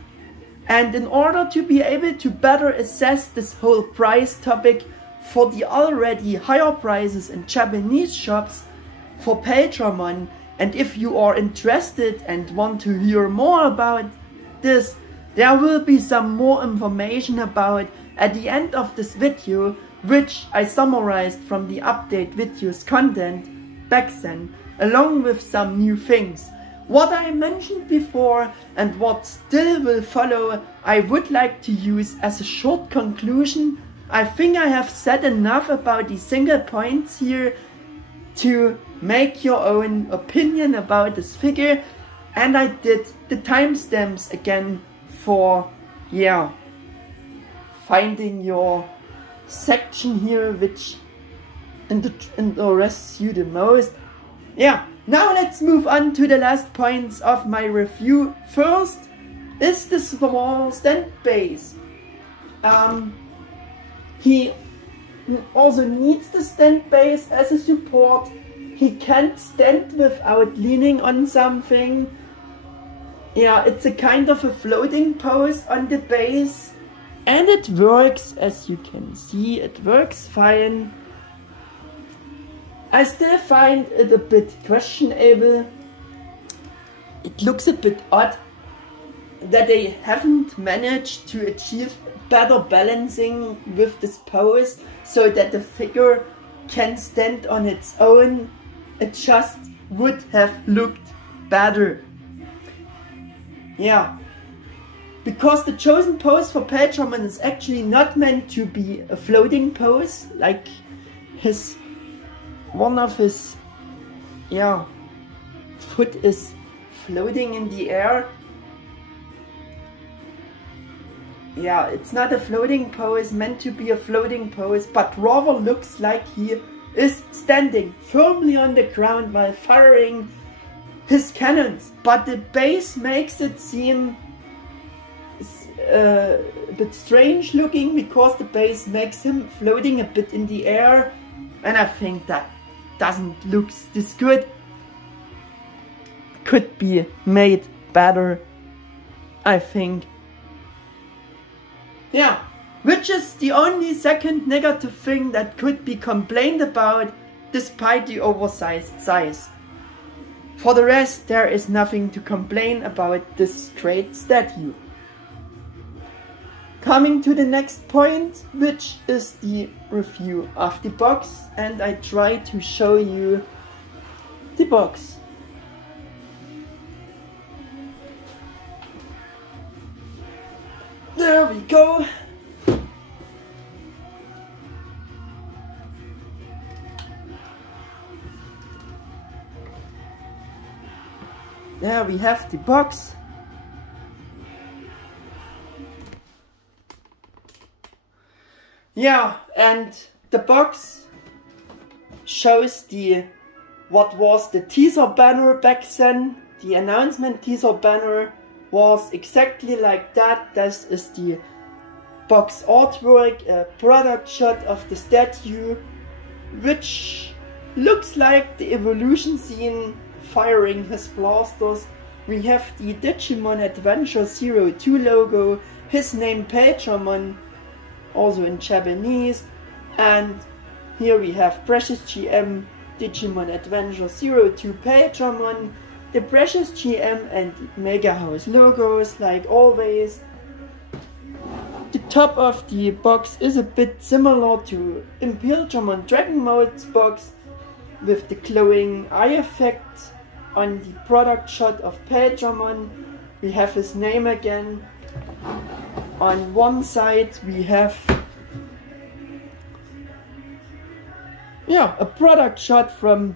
And in order to be able to better assess this whole price topic for the already higher prices in Japanese shops for Paildramon, and if you are interested and want to hear more about this, there will be some more information about at the end of this video, which I summarized from the update video's content back then, along with some new things. What I mentioned before and what still will follow, I would like to use as a short conclusion. I think I have said enough about the single points here to make your own opinion about this figure, and I did the timestamps again for, yeah, finding your section here which interests you the most. Yeah, now let's move on to the last points of my review. First is the small stand base. He also needs the stand base as a support. He can't stand without leaning on something. Yeah, it's a kind of a floating pose on the base, and it works, as you can see, it works fine. I still find it a bit questionable. It looks a bit odd that they haven't managed to achieve better balancing with this pose so that the figure can stand on its own. It just would have looked better. Yeah, because the chosen pose for Paildramon is actually not meant to be a floating pose, like one of his foot is floating in the air. Yeah, it's not a floating pose meant to be a floating pose, but rather looks like he is standing firmly on the ground while firing his cannons. But the base makes it seem a bit strange looking, because the base makes him floating a bit in the air, and I think that doesn't look this good. Could be made better, I think. Yeah, which is the only second negative thing that could be complained about despite the oversized size. For the rest, there is nothing to complain about this great statue. Coming to the next point, which is the review of the box, and I try to show you the box. There we go. There we have the box. Yeah, and the box shows what was the teaser banner back then. The announcement teaser banner was exactly like that. This is the box artwork, a product shot of the statue, which looks like the evolution scene firing his blasters. We have the Digimon Adventure 02 logo, his name Paildramon, also in Japanese, and here we have Precious G.E.M, Digimon Adventure 02 Paildramon, the Precious G.E.M and MegaHouse logos like always. The top of the box is a bit similar to Imperialdramon Dragon Mode's box, with the glowing eye effect. On the product shot of Paildramon we have his name again. On one side we have a product shot from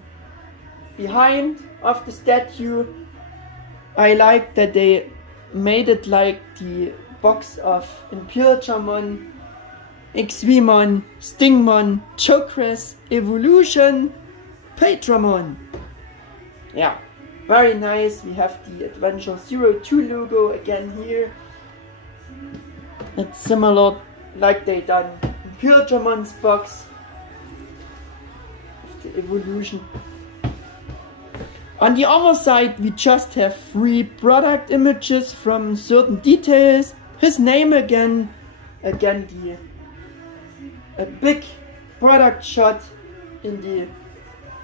behind of the statue. I like that they made it like the box of Imperialdramon, Xvmon, Stingmon, Chokres, Evolution, Paildramon. Yeah, very nice. We have the Adventure 02 logo again here. It's similar like they done Imperialdramon's box with the evolution. On the other side we just have 3 product images from certain details. His name again a big product shot in the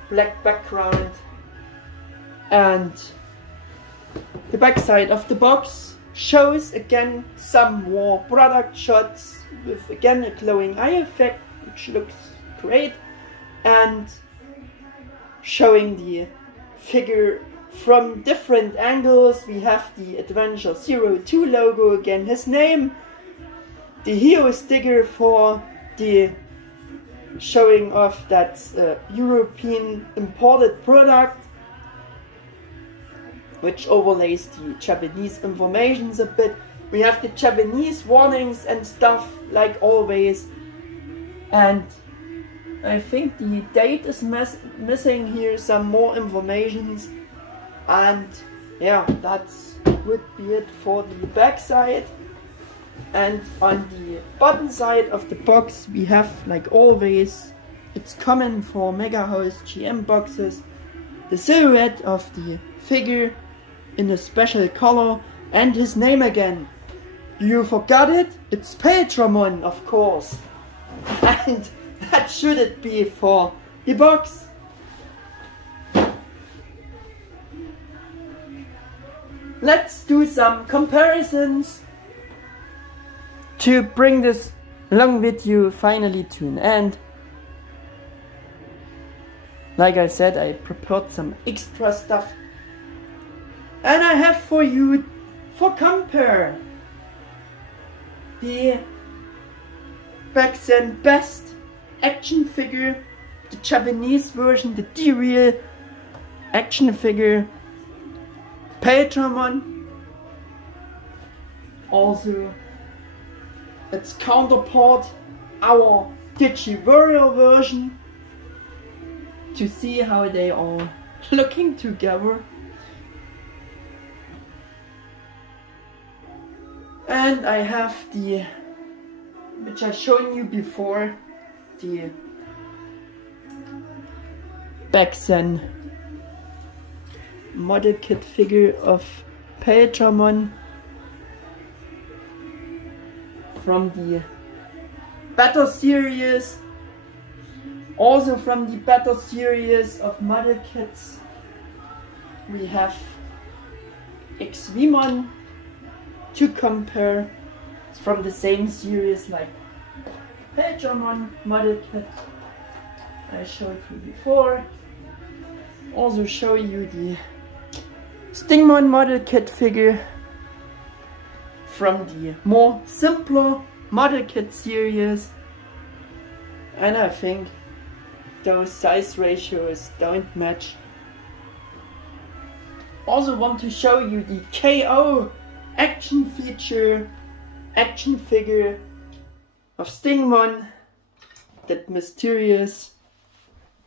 black background, and the back side of the box shows again some more product shots with again a glowing eye effect, which looks great, and showing the figure from different angles. We have the Adventure 02 logo, again his name, the hero sticker for the showing off that European imported product, which overlays the Japanese informations a bit. We have the Japanese warnings and stuff like always, and I think the date is missing here, some more informations, and yeah, that would be it for the back side. And on the bottom side of the box we have, like always, it's common for MegaHouse G.E.M boxes, the silhouette of the figure in a special color and his name again. You forgot it? It's Paildramon, of course. And that should it be for the box. Let's do some comparisons to bring this long video finally to an end. Like I said, I prepared some extra stuff, and I have for you for compare the back then best action figure, the Japanese version, the D-Real action figure, Paildramon, also its counterpart, our Digi-Warrior version, to see how they are looking together. And I have the, which I've shown you before, the back then model kit figure of Paildramon from the Battle series, also from the Battle series of model kits we have Xvmon to compare. It's from the same series like Paildramon model kit I showed you before. also show you the Stingmon model kit figure from the more simpler model kit series, and I think those size ratios don't match. Also want to show you the KO action figure of Stingmon, that mysterious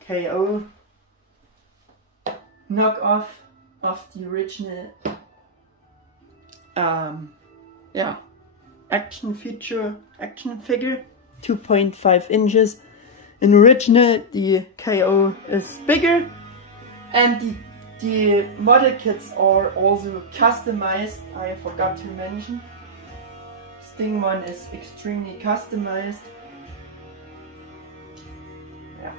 KO knockoff of the original action figure, 2.5 inches. In original the KO is bigger, and the model kits are also customized. I forgot to mention, Stingmon is extremely customized. Yeah,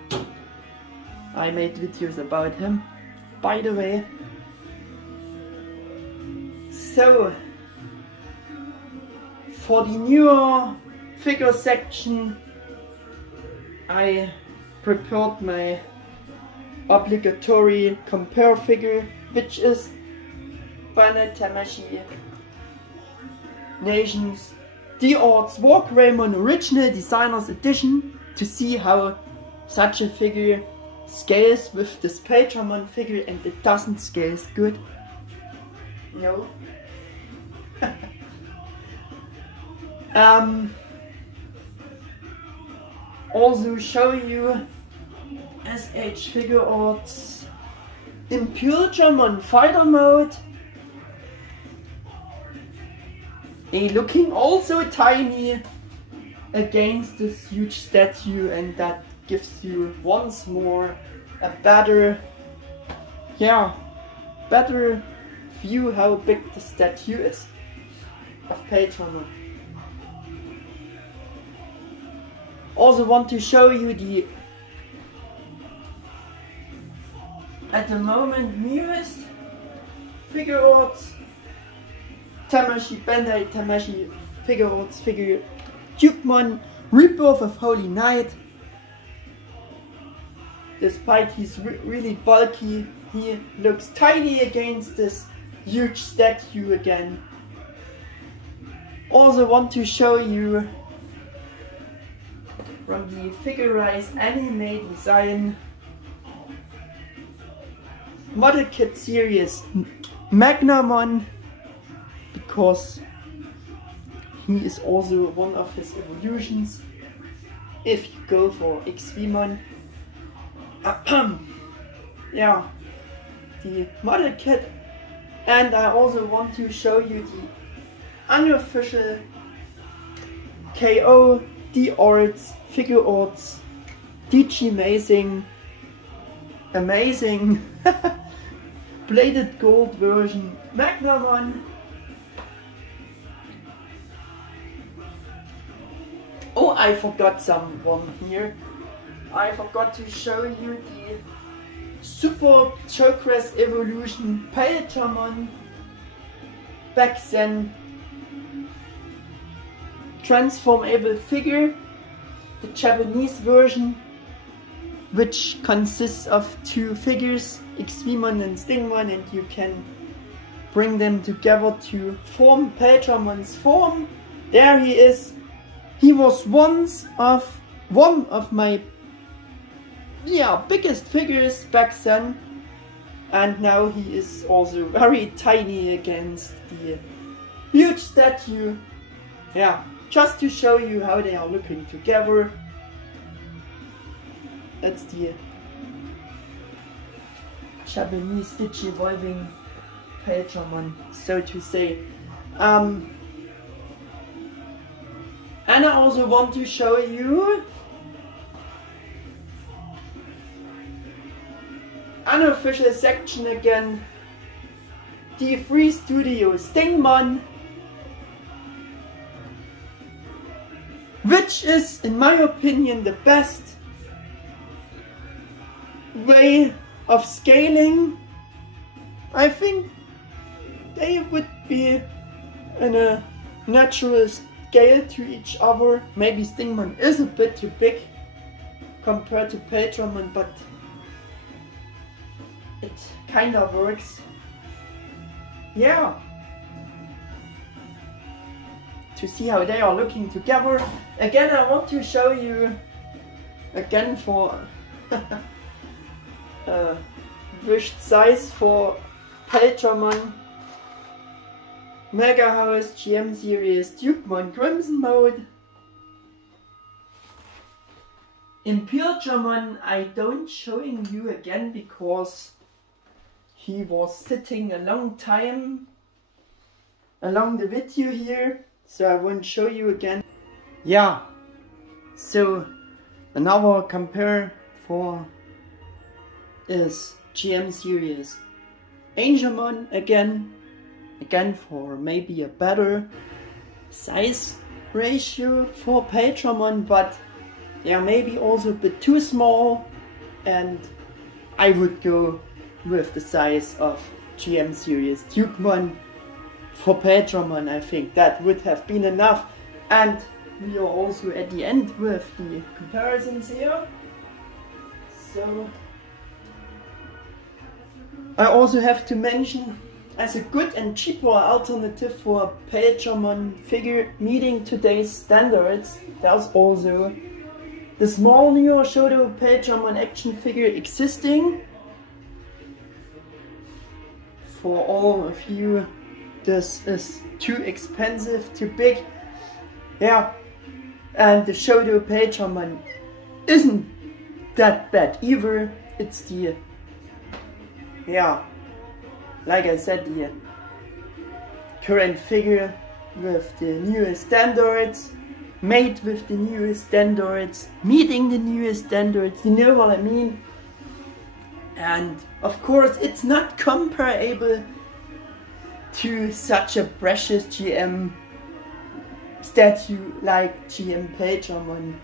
I made videos about him, by the way. So, for the newer figure section, I prepared my obligatory compare figure, which is Bandai Nation's The Arts War Greymon Original Designers Edition, to see how such a figure scales with this Paildramon figure, and it doesn't scale good. No. Also show you SH Figure Arts Imperialdramon Fighter Mode. Looking also tiny against this huge statue, and that gives you once more a better view how big the statue is of Paildramon. Also want to show you the, at the moment, newest figure arts Bandai Tamashi Figure Arts figure Digimon Rebirth of Holy Knight. Despite he's really bulky, he looks tiny against this huge statue again. Also want to show you from the Figurized Anime Design model kit series MegaHouse, because he is also one of his evolutions if you go for XVmon. Yeah, the model kit. And I also want to show you the unofficial KO The Arts Figure Arts Digimon amazing plated gold version MegaHouse. Oh, I forgot someone here. I forgot to show you the Super Progress Evolution Paildramon back then transformable figure, the Japanese version, which consists of two figures, XVmon and Stingmon, and you can bring them together to form Paildramon's form. There he is. He was once one of my biggest figures back then, and now he is also very tiny against the huge statue. Yeah, just to show you how they are looking together. That's the Japanese Digi-evolving Paildramon, so to say. And I also want to show you unofficial section again, the Free Studio Stingmon, which is, in my opinion, the best way of scaling. I think they would be in a natural scale to each other. Maybe Stingmon is a bit too big compared to Paildramon, but it kind of works. Yeah. To see how they are looking together. Again, I want to show you again for wished size for Paildramon MegaHouse G.E.M series Digimon Crimson mode. Imperialdramon I don't showing you again because he was sitting a long time along the video here, so I won't show you again. Yeah, so another compare for is G.E.M series Engl again for maybe a better size ratio for Paildramon, but yeah, maybe also a bit too small, and I would go with the size of G.E.M series Digimon for Paildramon. I think that would have been enough, and we are also at the end with the comparisons here. So I also have to mention, as a good and cheaper alternative for Paildramon figure meeting today's standards, there's also the small newer Shoto Paildramon action figure existing. For all of you, this is too expensive, too big. Yeah, and the Shoto Paildramon isn't that bad either. It's the, yeah, like I said, the current figure with the newest standards, made with the newest standards, meeting the newest standards, you know what I mean? And of course it's not comparable to such a precious G.E.M statue like G.E.M Paildramon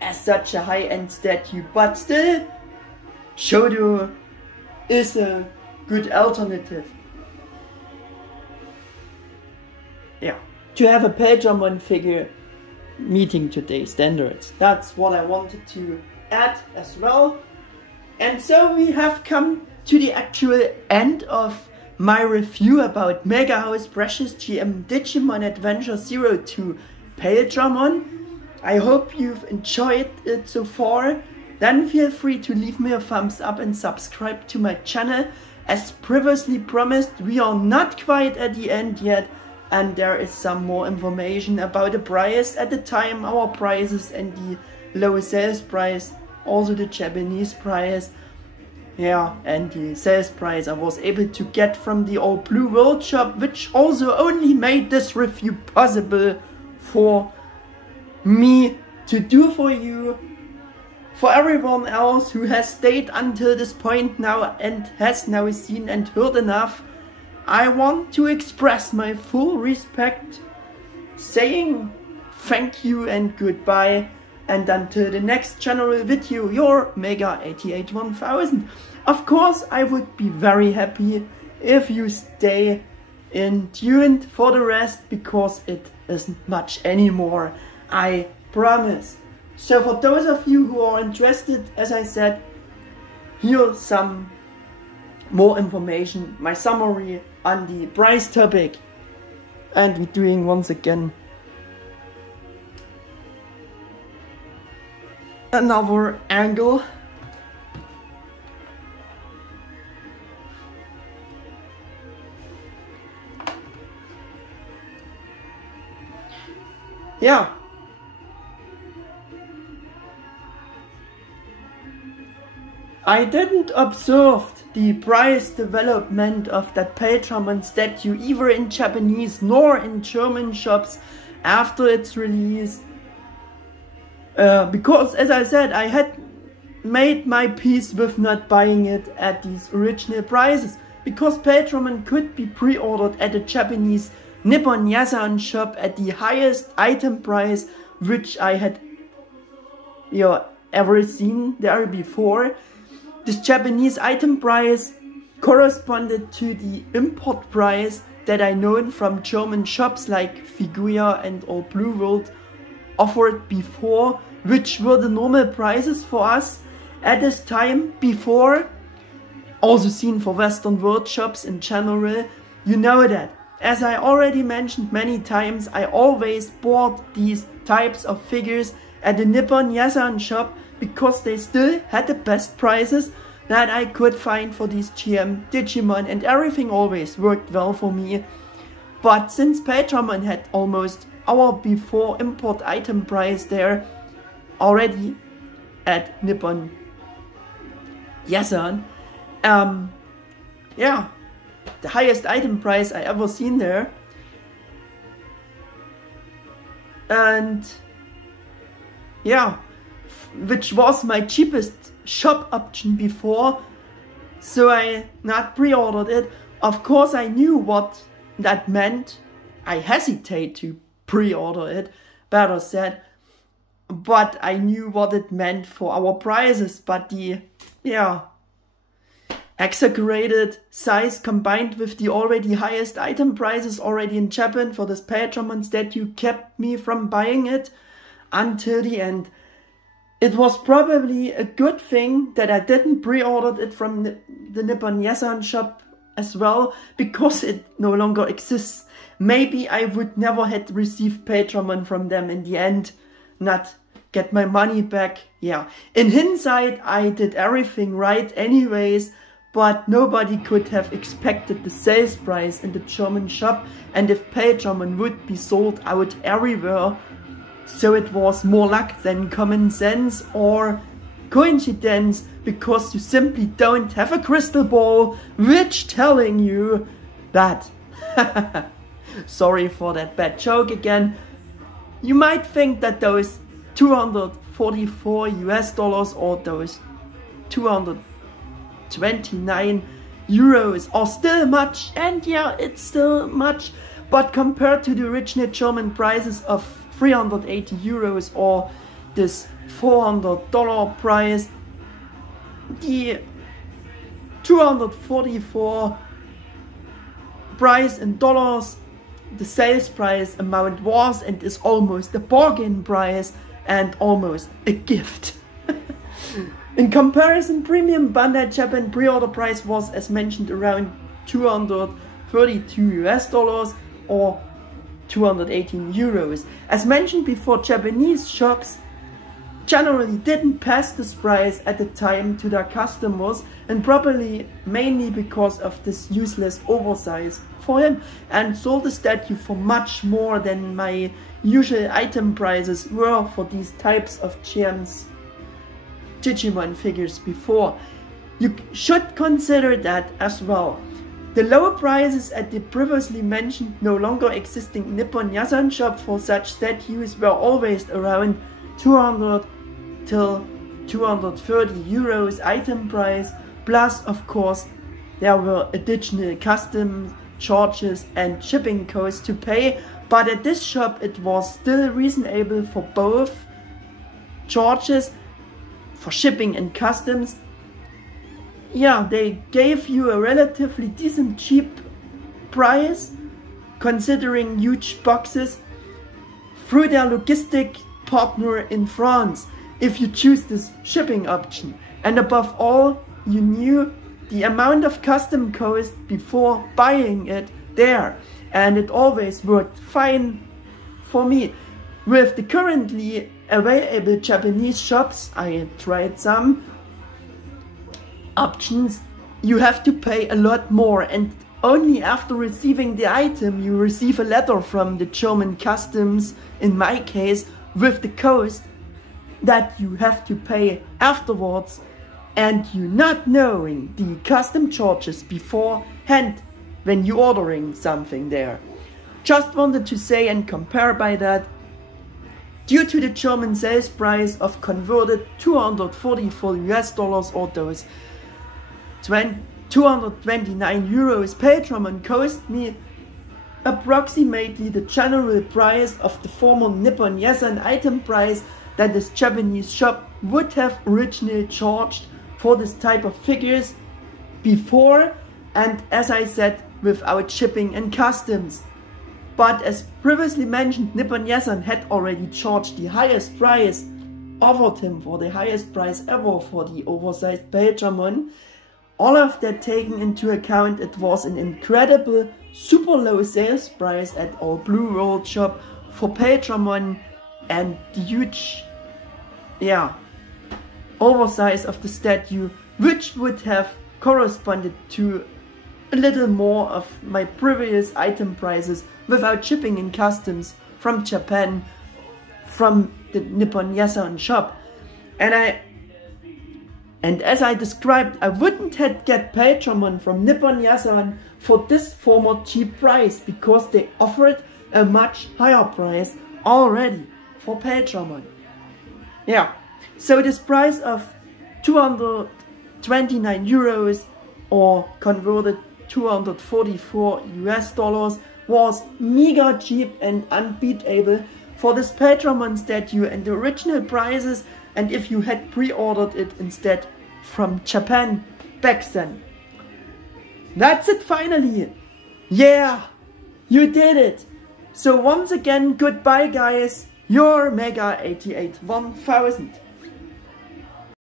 as such a high-end statue, but still Shoto is a good alternative. Yeah, to have a Paildramon figure meeting today's standards. That's what I wanted to add as well. And so we have come to the actual end of my review about MegaHouse Precious G.E.M Digimon Adventure 02 Paildramon. I hope you've enjoyed it so far. Then feel free to leave me a thumbs up and subscribe to my channel. As previously promised, we are not quite at the end yet, and there is some more information about the price at the time, our prices and the low sales price, also the Japanese price. Yeah, and the sales price I was able to get from the all-blue-world shop, which also only made this review possible for me to do for you. For everyone else who has stayed until this point now and has now seen and heard enough, I want to express my full respect, saying thank you and goodbye, and until the next general video, your Mega881000. Of course, I would be very happy if you stay tuned for the rest, because it isn't much anymore, I promise. So for those of you who are interested, as I said, here's some more information, my summary on the price topic. And we're doing once again another angle. Yeah. I didn't observe the price development of that Paildramon statue either in Japanese nor in German shops after its release. Because, as I said, I had made my peace with not buying it at these original prices. Because Paildramon could be pre-ordered at a Japanese Nippon-Yasan shop at the highest item price which I had ever seen there before. This Japanese item price corresponded to the import price that I known from German shops like Figure and all-blue-world offered before, which were the normal prices for us at this time before also seen for Western world shops in general, you know that. As I already mentioned many times, I always bought these types of figures at the Nippon-Yasan shop because they still had the best prices that I could find for these G.E.M, Digimon, and everything always worked well for me. But since Paildramon had almost hour before import item price there already at Nippon-Yasan, yeah, the highest item price I ever seen there. And yeah, which was my cheapest shop option before, so I not pre-ordered it. Of course I knew what that meant. I hesitate to pre-order it, better said, but I knew what it meant for our prices. But the, yeah, exaggerated size combined with the already highest item prices already in Japan for this Paildramon statue kept me from buying it until the end. It was probably a good thing that I didn't pre-order it from the Nippon-Yasan shop as well, because it no longer exists. Maybe I would never had received Paildramon from them in the end, not get my money back. Yeah, in hindsight I did everything right anyways, but nobody could have expected the sales price in the German shop and if Paildramon would be sold out everywhere. So it was more luck than common sense or coincidence, because you simply don't have a crystal ball which telling you that. Sorry for that bad joke again. You might think that those 244 US dollars or those 229 euros are still much, and yeah, it's still much, but compared to the original German prices of 380 euros or this $400 price, the 244 price in dollars, the sales price amount was and is almost a bargain price and almost a gift. In comparison, premium Bandai Japan pre-order price was, as mentioned, around 232 US dollars or 218 euros. As mentioned before, Japanese shops generally didn't pass this price at the time to their customers, and probably mainly because of this useless oversize for him, and sold the statue for much more than my usual item prices were for these types of G.E.M's Digimon figures before. You should consider that as well. The lower prices at the previously mentioned no longer existing Nippon-Yasan shop for such statues were always around 200 till 230 euros item price, plus of course there were additional custom charges and shipping costs to pay, but at this shop it was still reasonable for both charges, for shipping and customs. Yeah, they gave you a relatively decent cheap price considering huge boxes through their logistic partner in France if you choose this shipping option. And above all, you knew the amount of custom cost before buying it there, and it always worked fine for me. With the currently available Japanese shops, I tried some options, you have to pay a lot more, and only after receiving the item you receive a letter from the German customs, in my case, with the cost that you have to pay afterwards, and you not knowing the custom charges beforehand when you ordering something there. Just wanted to say and compare by that, due to the German sales price of converted 244 US dollars or those 229 euros, Paildramon cost me approximately the general price of the former Nippon-Yasan item price that this Japanese shop would have originally charged for this type of figures before, and as I said, without shipping and customs. But as previously mentioned, Nippon-Yasan had already charged the highest price, offered him for the highest price ever for the oversized Paildramon, all of that taken into account, it was an incredible, super low sales price at all-BlueWorld shop for Paildramon, and the huge, oversize of the statue, which would have corresponded to a little more of my previous item prices without shipping and customs from Japan, from the Nippon-Yasan shop. And as I described, I wouldn't have get Paildramon from Nippon-Yasan for this former cheap price, because they offered a much higher price already for Paildramon. Yeah, so this price of 229 euros, or converted 244 US dollars, was mega cheap and unbeatable for this Paildramon statue and the original prices, and if you had pre-ordered it instead from Japan back then. That's it finally! Yeah! You did it! So once again, goodbye guys, your Mega88 1000.